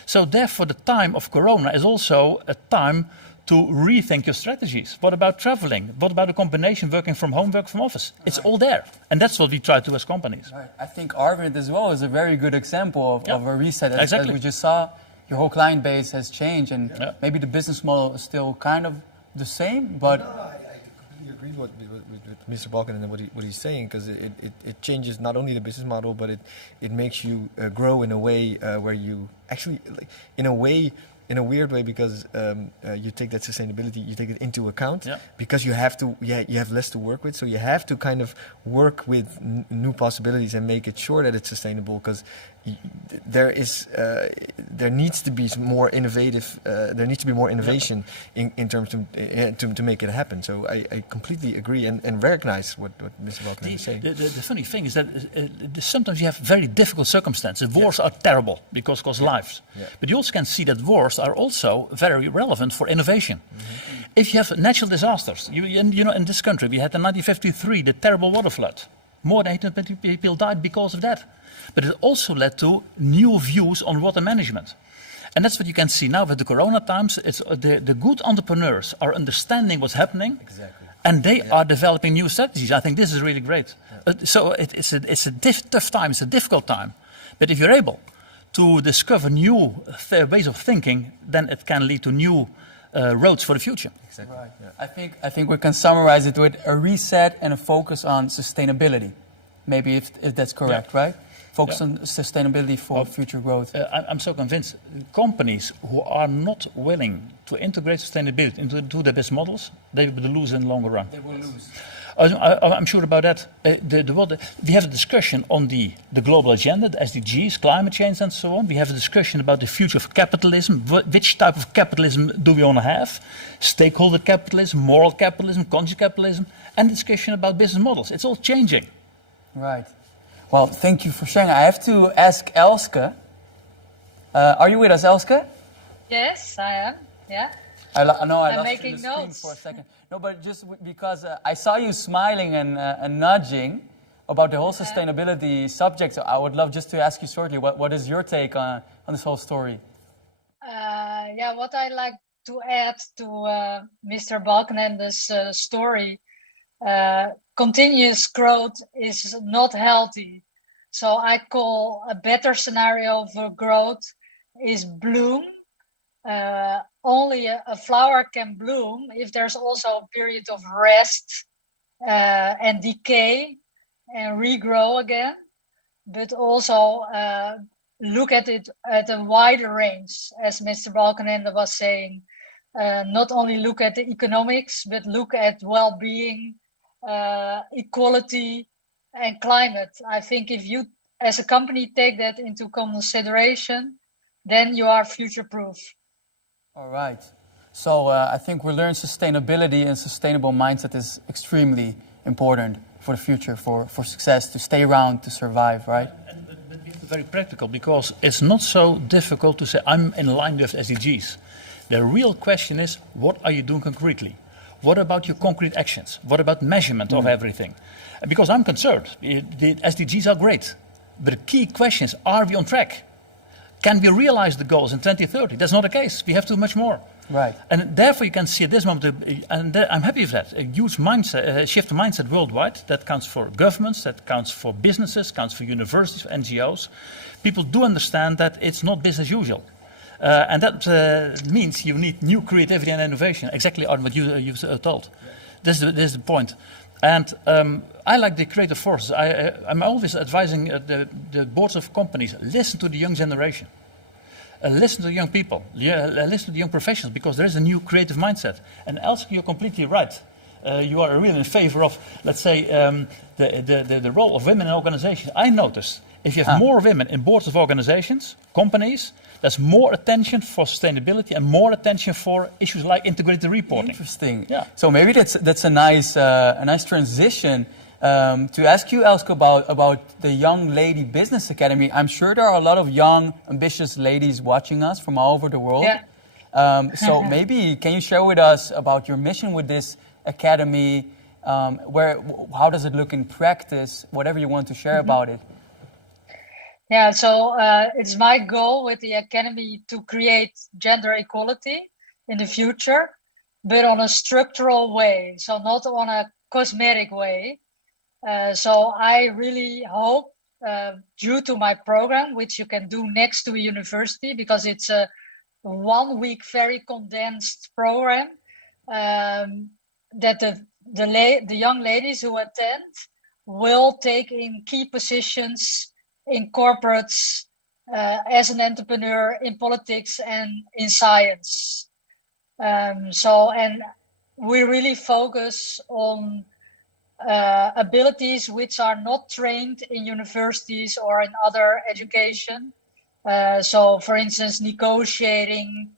So therefore, the time of Corona is also a time to rethink your strategies. What about traveling? What about a combination working from home, work from office? It's all there. And that's what we try to do as companies. Right. I think Arvind as well is a very good example of a reset. As Exactly. we just saw, your whole client base has changed, and maybe the business model is still kind of the same, but... No, I completely agree with Mr. Balken and what he's saying, because it changes not only the business model, but it makes you grow in a way where you actually, like, in a weird way, because you take that sustainability, you take it into account, because you have less to work with, so you have to kind of work with new possibilities and make it sure that it's sustainable, because there needs to be more innovative, there needs to be more innovation in terms to make it happen. So I completely agree and recognize what Mr. Balken is saying. The funny thing is that sometimes you have very difficult circumstances. Wars are terrible because cost lives. But you also can see that wars are also very relevant for innovation. If you have natural disasters, you know, in this country we had in 1953 the terrible water flood. More than 800 people died because of that. But it also led to new views on water management. And that's what you can see now with the Corona times. It's the good entrepreneurs are understanding what's happening. Exactly. And they are developing new strategies. I think this is really great. So it's a tough time, it's a difficult time. But if you're able to discover new ways of thinking, then it can lead to new roads for the future. Exactly. Right. Yeah. I think we can summarize it with a reset and a focus on sustainability. Maybe if that's correct, right? Focus on sustainability for future growth. I'm so convinced companies who are not willing to integrate sustainability into their business models, they will lose in the longer run. They will lose. I'm sure about that. We have a discussion on the global agenda, the SDGs, climate change and so on. We have a discussion about the future of capitalism. Which type of capitalism do we want to have? Stakeholder capitalism, moral capitalism, conscious capitalism, and discussion about business models. It's all changing. Right. Well, thank you for sharing. I have to ask Elske. Are you with us, Elske? Yes, I am. Yeah. I lost I'm you in making the screen notes. for a second. No, but just because I saw you smiling and nudging about the whole sustainability subject, so I would love just to ask you shortly, what is your take on this whole story? What I like to add to Mr. Balkenende's story, continuous growth is not healthy. So I call a better scenario for growth is bloom. Only a flower can bloom if there's also a period of rest and decay and regrow again, but also look at it at a wider range, as Mr. Balkenende was saying. Not only look at the economics, but look at well-being, equality, and climate. I think if you, as a company, take that into consideration, then you are future-proof. All right. So I think we learned sustainability and sustainable mindset is extremely important. for the future, for success, to stay around, to survive, right? But we have to be very practical, because it's not so difficult to say I'm in line with SDGs. The real question is, what are you doing concretely? What about your concrete actions? What about measurement of everything? Because I'm concerned, the SDGs are great, but the key question is, are we on track? Can we realize the goals in 2030? That's not the case. We have to do much more. Right. And therefore you can see at this moment, I'm happy with that, a huge mindset, shift of mindset worldwide. That counts for governments, that counts for businesses, counts for universities, for NGOs. People do understand that it's not business as usual. And that means you need new creativity and innovation, exactly on what you told. This is the point. And I like the creative forces. I'm always advising the boards of companies, listen to the young generation. Listen to the young people, listen to the young professionals, because there is a new creative mindset. And Elske, you're completely right. You are really in favor of, let's say, the role of women in organizations. I noticed, if you have more women in boards of organizations, companies, there's more attention for sustainability and more attention for issues like integrated reporting. Interesting. Yeah. So maybe that's a nice transition to ask you, Elske, about the Young Lady Business Academy. I'm sure there are a lot of young, ambitious ladies watching us from all over the world. Yeah. So maybe can you share with us about your mission with this academy? How does it look in practice? Whatever you want to share about it. Yeah, so it's my goal with the Academy to create gender equality in the future, but on a structural way, so not on a cosmetic way. So I really hope, due to my program, which you can do next to a university, because it's a 1 week, very condensed program, that the young ladies who attend will take in key positions in corporates, as an entrepreneur, in politics and in science. And we really focus on abilities which are not trained in universities or in other education. So, for instance, negotiating,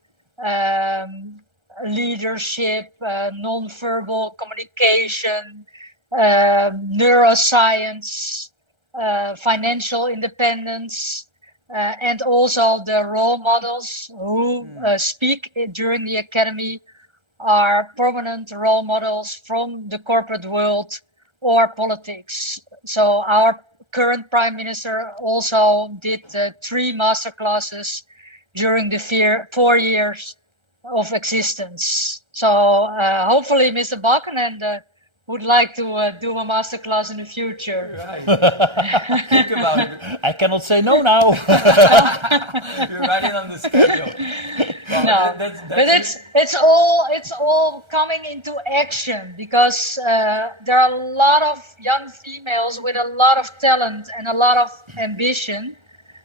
leadership, non-verbal communication, neuroscience, financial independence, and also the role models who speak during the academy are prominent role models from the corporate world or politics. So our current Prime Minister also did 3 masterclasses during the 4 years of existence. So hopefully Mr. Balkenende would like to do a masterclass in the future. Right. Think about it. I cannot say no now. You're right in on the schedule. Yeah, No, that's but it's all coming into action, because there are a lot of young females with a lot of talent and a lot of ambition,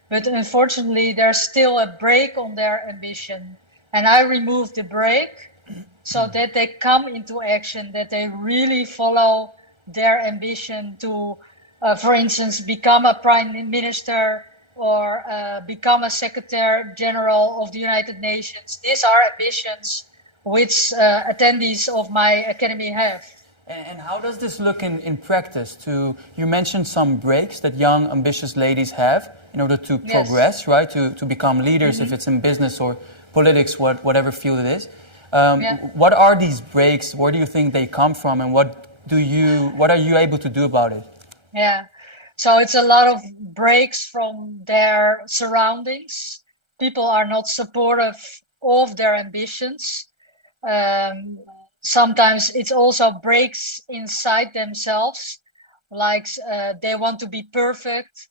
but unfortunately there's still a brake on their ambition, and I removed the brake so that they come into action, that they really follow their ambition to, for instance, become a prime minister or become a secretary general of the United Nations. These are ambitions which attendees of my academy have. And how does this look in practice? You mentioned some breaks that young, ambitious ladies have in order to progress, right? To become leaders, if it's in business or politics, whatever field it is. What are these breaks? Where do you think they come from, and what are you able to do about it? Yeah, so it's a lot of breaks from their surroundings. People are not supportive of their ambitions. Sometimes it's also breaks inside themselves, like they want to be perfect.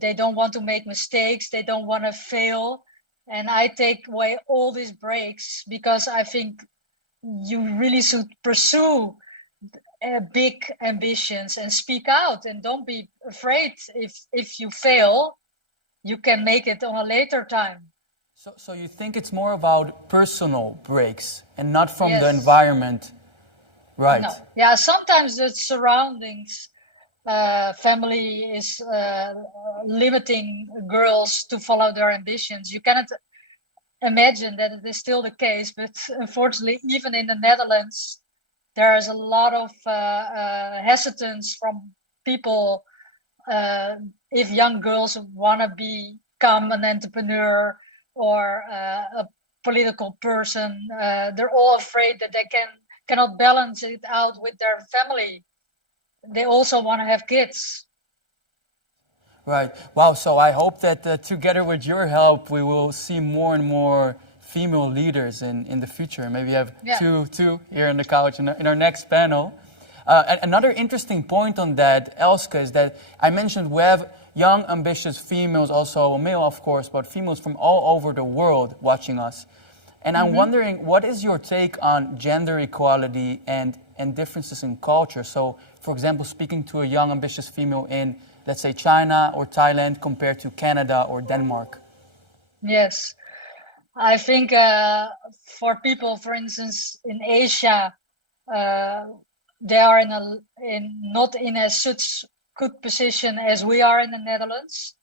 They don't want to make mistakes. They don't want to fail. And I take away all these breaks, because I think you really should pursue big ambitions and speak out, and don't be afraid. If you fail, you can make it on a later time. So you think it's more about personal breaks and not from the environment, right? No. Yeah, sometimes the surroundings, family is limiting girls to follow their ambitions. You cannot imagine that it is still the case, but unfortunately, even in the Netherlands, there's a lot of hesitance from people if young girls want to become an entrepreneur or a political person. They're all afraid that they cannot balance it out with their family. They also want to have kids. Right. Wow. So I hope that together with your help, we will see more and more female leaders in the future. Maybe have two here on the couch in our next panel. Another interesting point on that, Elske, is that I mentioned we have young, ambitious females, also male, of course, but females from all over the world watching us. And I'm wondering, what is your take on gender equality and differences in culture? So, for example, speaking to a young, ambitious female in, let's say, China or Thailand compared to Canada or Denmark. Yes. I think for people, for instance, in Asia, they are not in a such good position as we are in the Netherlands.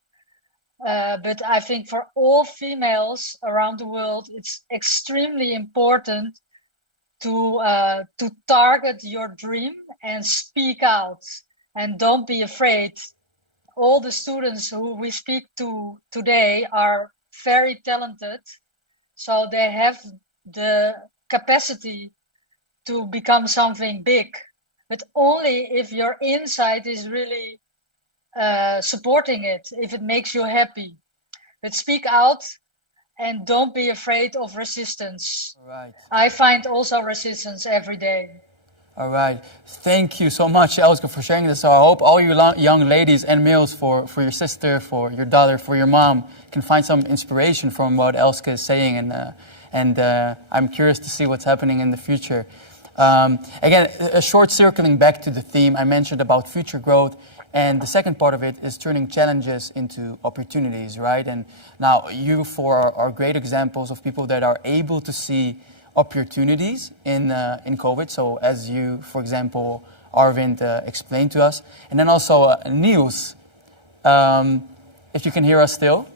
But I think for all females around the world, it's extremely important to target your dream and speak out, and don't be afraid. All the students who we speak to today are very talented, so they have the capacity to become something big, but only if your inside is really supporting it, if it makes you happy. But speak out and don't be afraid of resistance. All right. I find also resistance every day. All right. Thank you so much, Elske, for sharing this. So I hope all you young ladies and males, for your sister, for your daughter, for your mom, can find some inspiration from what Elske is saying. And I'm curious to see what's happening in the future. Again, a short circling back to the theme I mentioned about future growth. And the second part of it is turning challenges into opportunities, right? And now you four are great examples of people that are able to see opportunities in COVID. So as you, for example, Arvind explained to us. And then also Niels, if you can hear us still.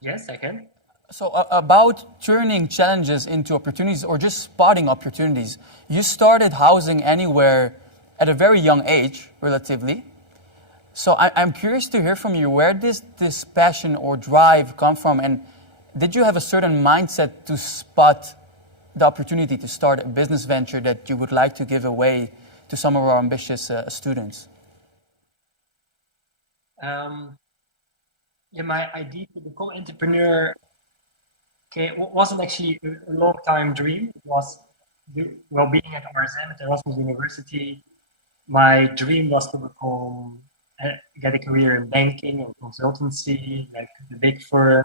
Yes, I can. So about turning challenges into opportunities or just spotting opportunities. You started Housing Anywhere at a very young age, relatively. So I'm curious to hear from you, where does this passion or drive come from? And did you have a certain mindset to spot the opportunity to start a business venture that you would like to give away to some of our ambitious students? My idea to become entrepreneur wasn't actually a long-time dream. It was, being at RSM, at Erasmus University, my dream was to get a career in banking and consultancy, like the big firm,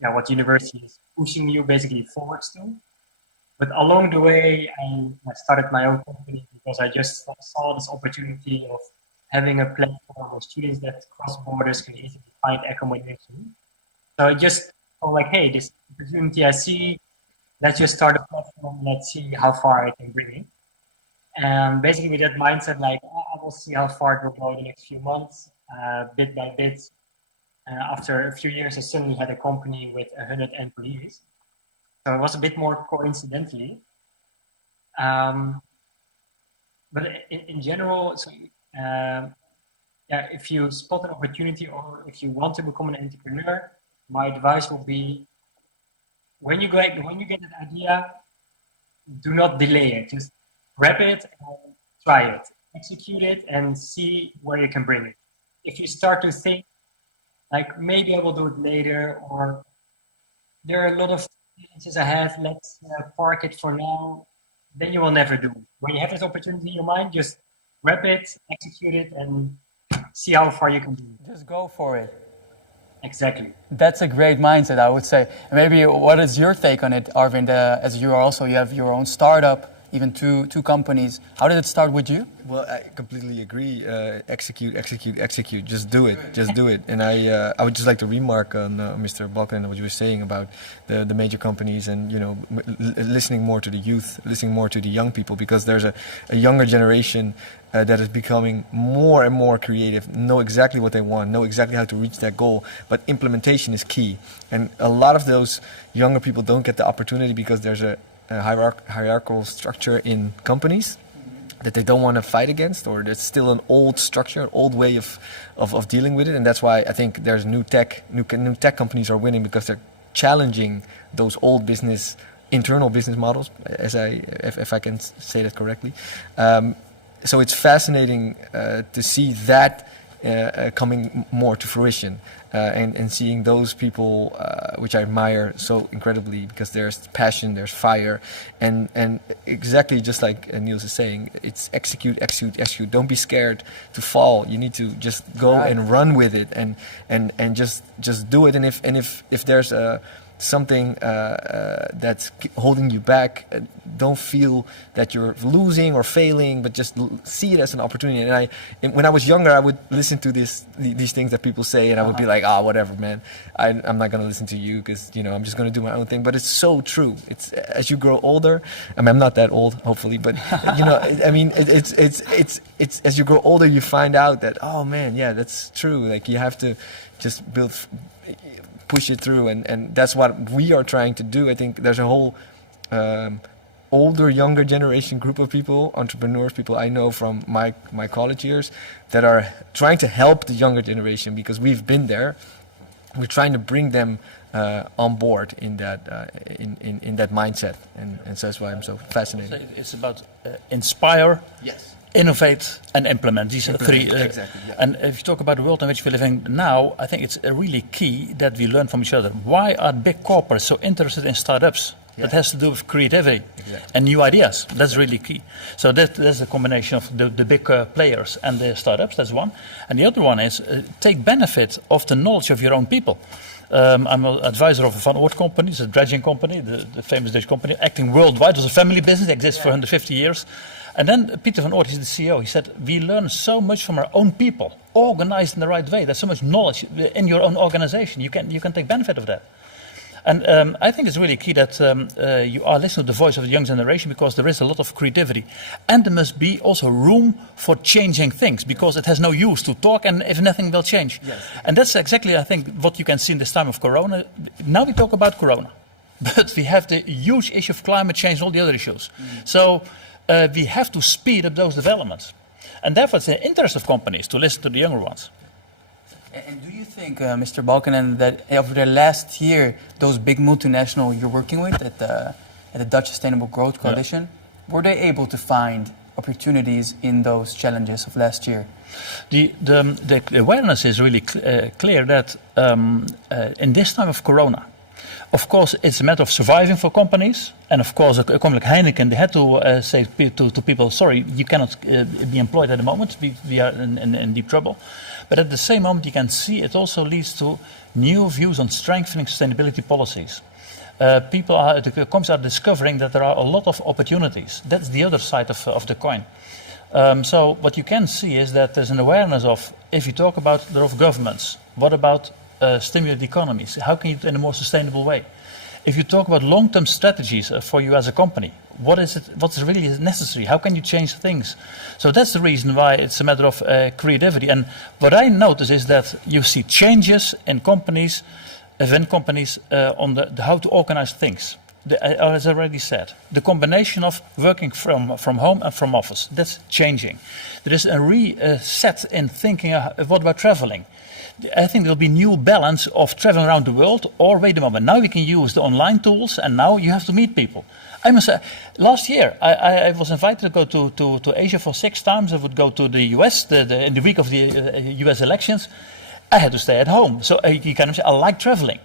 what university is pushing you basically forwards to. But along the way, I started my own company because I just saw this opportunity of having a platform where students that cross borders can easily find accommodation. So I just thought like, hey, this opportunity I see, let's just start a platform, let's see how far I can bring it. And basically with that mindset, like I will see how far it will go in the next few months, bit by bit. After a few years, I suddenly had a company with 100 employees. So it was a bit more coincidentally. But in general, if you spot an opportunity or if you want to become an entrepreneur, my advice will be, when you get an idea, do not delay it. Just grab it and try it, execute it, and see where you can bring it. If you start to think, like, maybe I will do it later, or there are a lot of chances ahead, let's park it for now, then you will never do it. When you have this opportunity in your mind, just grab it, execute it, and see how far you can do it. Just go for it. Exactly. That's a great mindset, I would say. Maybe what is your take on it, Arvind? As you have your own startup, even two companies. How did it start with you? Well, I completely agree. Execute. Just do it. And I would just like to remark on Mr. Balkan and what you were saying about the major companies and listening more to the youth, listening more to the young people, because there's a younger generation that is becoming more and more creative, know exactly what they want, know exactly how to reach that goal, but implementation is key. And a lot of those younger people don't get the opportunity because there's a hierarchical structure in companies that they don't want to fight against, or it's still an old structure, an old way of dealing with it. And that's why I think there's new tech companies are winning, because they're challenging those old internal business models, if I can say that correctly. So it's fascinating to see that coming more to fruition, and seeing those people, which I admire so incredibly, because there's passion, there's fire, and exactly just like Niels is saying, it's execute. Don't be scared to fall. You need to just go and run with it, and just do it. And if there's something that's holding you back, don't feel that you're losing or failing, but just see it as an opportunity. And when I was younger, I would listen to these things that people say, and I would be like, whatever, man, I'm not going to listen to you, because I'm just going to do my own thing. But it's so true. It's as you grow older. I mean, I'm not that old, hopefully, but I mean, it's as you grow older, you find out that, oh man, yeah, that's true. Like, you have to just push it through, and that's what we are trying to do. I think there's a whole older, younger generation group of people, entrepreneurs, people I know from my college years, that are trying to help the younger generation, because we've been there. We're trying to bring them on board in that in that mindset, and so that's why I'm so fascinated. It's about inspire, Yes. innovate, and implement. These are three. Exactly. Yeah. And if you talk about the world in which we're living now, I think it's really key that we learn from each other. Why are big corporates so interested in startups? Yeah. That has to do with creativity Exactly. and new ideas. That's really key. So that's a combination of the big players and the startups. That's one. And the other one is take benefit of the knowledge of your own people. I'm an advisor of a Van Oort company. It's a dredging company, the famous Dutch company, acting worldwide. It was a family business, exists for 150 years. And then Peter Van Oort, he's the CEO, he said, we learn so much from our own people, organized in the right way. There's so much knowledge in your own organization. You can take benefit of that. And I think it's really key that you are listening to the voice of the young generation, because there is a lot of creativity. And there must be also room for changing things, because it has no use to talk and if nothing will change. Yes. And that's exactly, I think, what you can see in this time of Corona. Now we talk about Corona, but we have the huge issue of climate change and all the other issues. So we have to speed up those developments. And therefore it's in the interest of companies to listen to the younger ones. And do you think, Mr. Balkenende, that over the last year, those big multinationals you're working with at the Dutch Sustainable Growth Coalition, were they able to find opportunities in those challenges of last year? The awareness is really clear that in this time of Corona, of course, it's a matter of surviving for companies. And of course, a company like Heineken, they had to say to people, sorry, you cannot be employed at the moment. We are in deep trouble. But at the same moment, you can see it also leads to new views on strengthening sustainability policies. The companies are discovering that there are a lot of opportunities. That's the other side of the coin. So what you can see is that there's an awareness of, if you talk about the role of governments, what about stimulate economies? How can you do it in a more sustainable way? If you talk about long-term strategies for you as a company, what's really necessary? How can you change things? So that's the reason why it's a matter of creativity. And what I notice is that you see changes in companies, on the how to organize things. As I already said, the combination of working from home and from office, that's changing. There is a reset in thinking, what about traveling? I think there'll be new balance of traveling around the world, or wait a moment, now we can use the online tools and now you have to meet people. I must say, last year I was invited to go to Asia for 6 times. I would go to the US in the week of the US elections. I had to stay at home. So you can say I like traveling.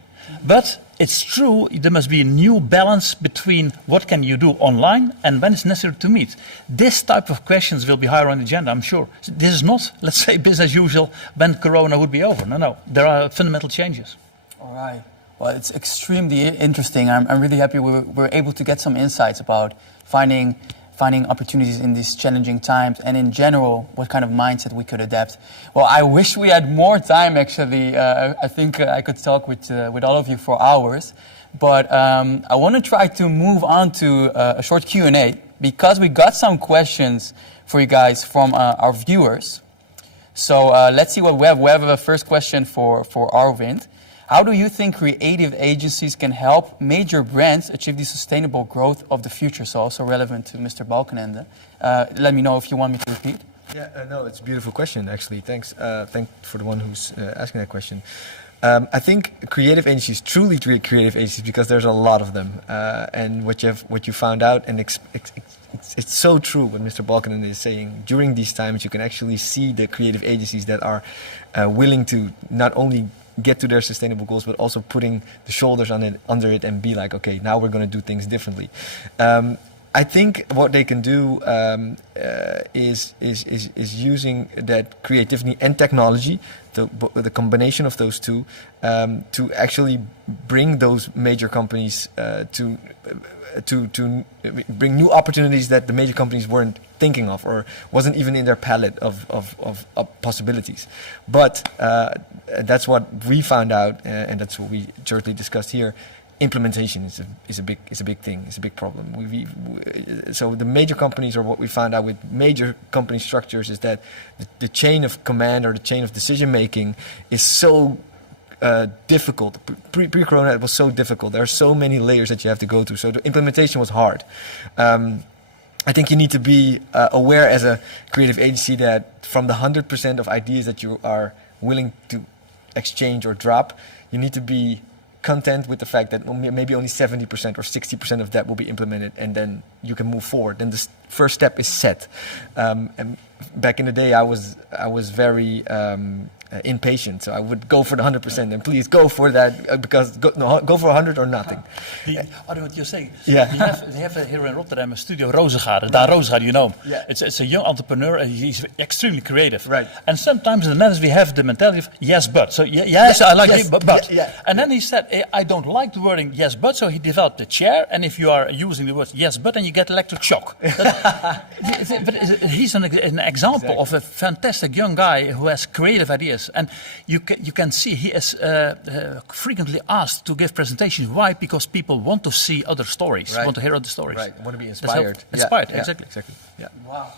But it's true, there must be a new balance between what can you do online and when it's necessary to meet. This type of questions will be higher on the agenda, I'm sure. This is not, let's say, business as usual when Corona would be over. No, there are fundamental changes. All right. Well, it's extremely interesting. I'm really happy we're able to get some insights about finding opportunities in these challenging times, and in general, what kind of mindset we could adapt. Well, I wish we had more time, actually. I think I could talk with all of you for hours. But I want to try to move on to a short Q&A, because we got some questions for you guys from our viewers. So let's see what we have. We have a first question for Arvind. How do you think creative agencies can help major brands achieve the sustainable growth of the future? So also relevant to Mr. Balkenende. Let me know if you want me to repeat. Yeah, no, it's a beautiful question, actually. Thanks for the one who's asking that question. I think creative agencies, truly creative agencies, because there's a lot of them. And what you found out, and it's so true what Mr. Balkenende is saying. During these times, you can actually see the creative agencies that are willing to not only get to their sustainable goals, but also putting the shoulders under it and be like, okay, now we're going to do things differently. I think what they can do is using that creativity and technology, the combination of those two, to actually bring those major companies to bring new opportunities that the major companies weren't thinking of or wasn't even in their palette of possibilities. But that's what we found out, and that's what we shortly discussed here. Implementation is a big thing. It's a big problem. So the major companies, or what we found out with major company structures, is that the chain of command or the chain of decision making is so difficult. Pre-corona, it was so difficult. There are so many layers that you have to go through. So the implementation was hard. I think you need to be aware as a creative agency that from the 100% of ideas that you are willing to exchange or drop, you need to be content with the fact that maybe only 70% or 60% of that will be implemented, and then you can move forward. Then the first step is set. And back in the day, I was very impatient, so I would go for the 100%. And please go for that, because go for 100 or nothing. What you're saying. Yeah. They have here in Rotterdam a studio, Rozengaarden. Daan Rozengaarden, you know him. Yeah. It's a young entrepreneur, and he's extremely creative. Right. And sometimes in the Netherlands we have the mentality of yes, but. So yes, I like yes, it, but. Yeah. And then he said, I don't like the wording yes, but. So he developed a chair, and if you are using the words yes, but, then you get electric shock. But he's an example of a fantastic young guy who has creative ideas, and you can see he is frequently asked to give presentations. Why? Because people want to see other stories, Right. want to hear other stories. Right. Want to be inspired. Inspired, Yeah. exactly. Yeah. Wow.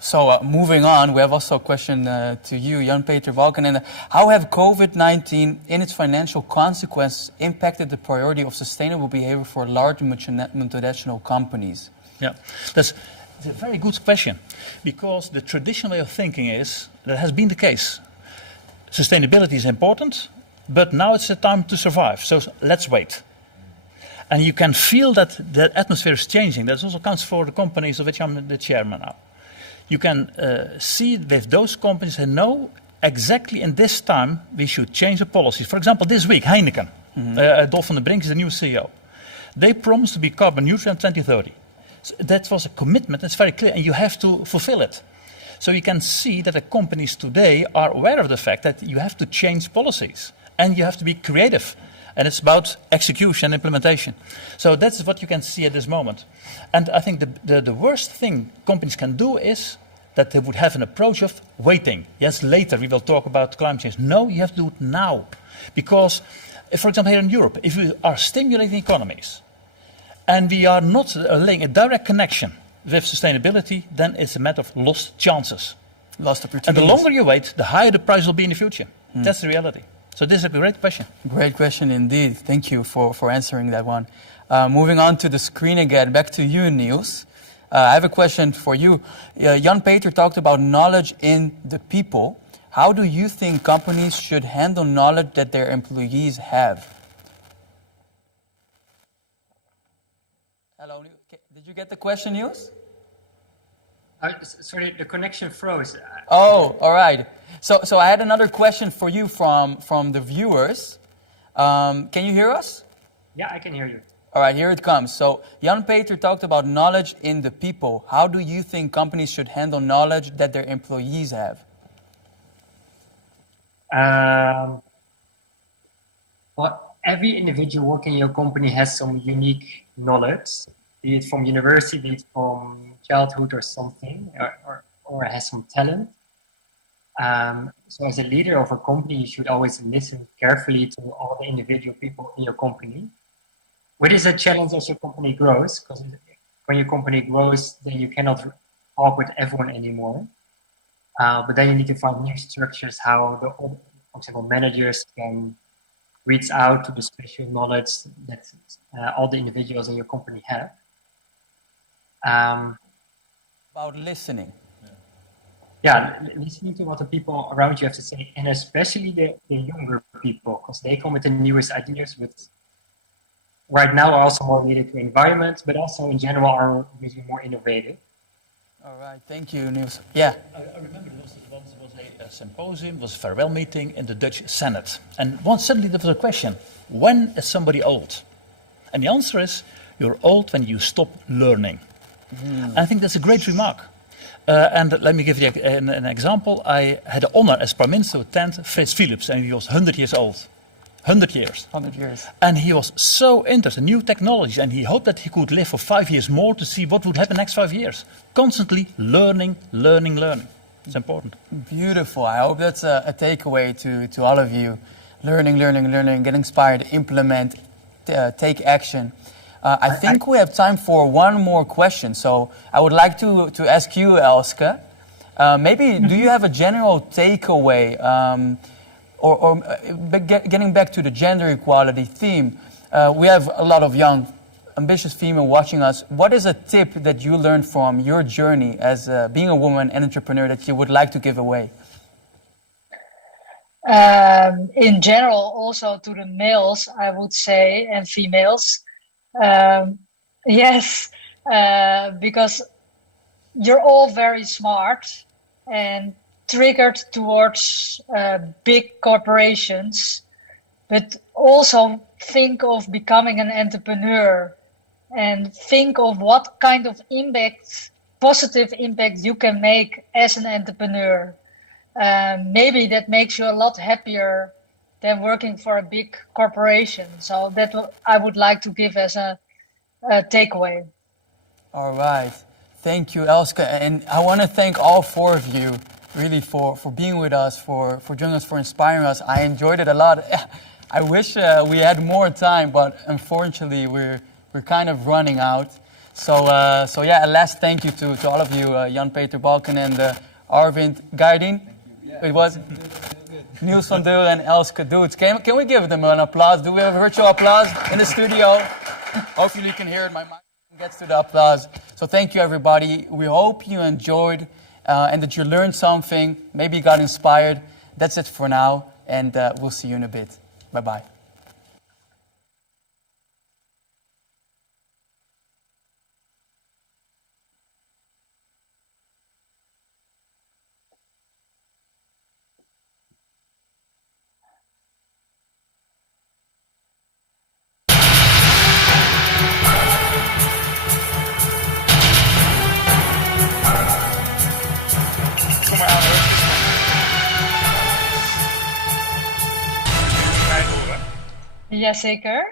So moving on, we have also a question to you, Jan-Peter Balkenende. How have COVID-19 in its financial consequences impacted the priority of sustainable behavior for large multinational companies? Yeah, that's a very good question, because the traditional way of thinking is, that has been the case. Sustainability is important, but now it's the time to survive, so let's wait. And you can feel that the atmosphere is changing. That also counts for the companies of which I'm the chairman now. You can see with those companies that know exactly in this time we should change the policies. For example, this week, Heineken, Dolf van den Brink is the new CEO. They promised to be carbon neutral in 2030. So that was a commitment, it's very clear, and you have to fulfill it. So you can see that the companies today are aware of the fact that you have to change policies and you have to be creative. And it's about execution and implementation. So that's what you can see at this moment. And I think the worst thing companies can do is that they would have an approach of waiting. Yes, later we will talk about climate change. No, you have to do it now. Because, for example, here in Europe, if we are stimulating economies and we are not laying a direct connection with sustainability, then it's a matter of lost chances. Lost opportunities. And the longer you wait, the higher the price will be in the future. That's the reality. So this is a great question. Great question indeed. Thank you for answering that one. Moving on to the screen again, back to you, Niels. I have a question for you. Jan-Peter talked about knowledge in the people. How do you think companies should handle knowledge that their employees have? Hello, did you get the question, Niels? Sorry, the connection froze. Oh, all right. So I had another question for you from the viewers. Can you hear us? Yeah, I can hear you. All right, here it comes. So Jan-Peter talked about knowledge in the people. How do you think companies should handle knowledge that their employees have? Well, every individual working in your company has some unique knowledge, be it from university, be it from childhood or something, or has some talent. So as a leader of a company, you should always listen carefully to all the individual people in your company. What is a challenge as your company grows? Because when your company grows, then you cannot talk with everyone anymore. But then you need to find new structures how the, for example, managers can reach out to the special knowledge that all the individuals in your company have. About listening. Yeah, listening to what the people around you have to say, and especially the younger people, because they come with the newest ideas, but right now are also more related to environment, but also in general are usually more innovative. All right, thank you, Niels. Yeah. I remember once was a symposium, was a farewell meeting in the Dutch Senate. And once suddenly there was a question, when is somebody old? And the answer is, you're old when you stop learning. I think that's a great remark. And let me give you an example. I had the honor as Prime Minister to attend Frits Philips, and he was 100 years old. 100 years. 100 years. And he was so interested in new technologies, and he hoped that he could live for 5 years more to see what would happen next 5 years. Constantly learning, learning, learning. It's important. Beautiful. I hope that's a takeaway to all of you. Learning, learning, learning, get inspired, implement, take action. I think we have time for one more question. So I would like to ask you, Elske, maybe do you have a general takeaway getting back to the gender equality theme? We have a lot of young, ambitious female watching us. What is a tip that you learned from your journey as being a woman and entrepreneur that you would like to give away? In general, also to the males, I would say, and females, yes, because you're all very smart and triggered towards big corporations, but also think of becoming an entrepreneur and think of what kind of impact, positive impact you can make as an entrepreneur. Maybe that makes you a lot happier than working for a big corporation. So that I would like to give as a takeaway. All right. Thank you, Elske. And I want to thank all four of you really for being with us, for joining us, for inspiring us. I enjoyed it a lot. I wish we had more time, but unfortunately we're kind of running out. So yeah, a last thank you to all of you, Jan-Peter Balken and Arvind Gaidin. Yeah. It was Niels van Deur and Elske Duits. Can we give them an applause? Do we have a virtual applause in the studio? Hopefully you can hear it. My mic gets to the applause. So thank you, everybody. We hope you enjoyed and that you learned something, maybe got inspired. That's it for now, and we'll see you in a bit. Bye-bye. Jazeker.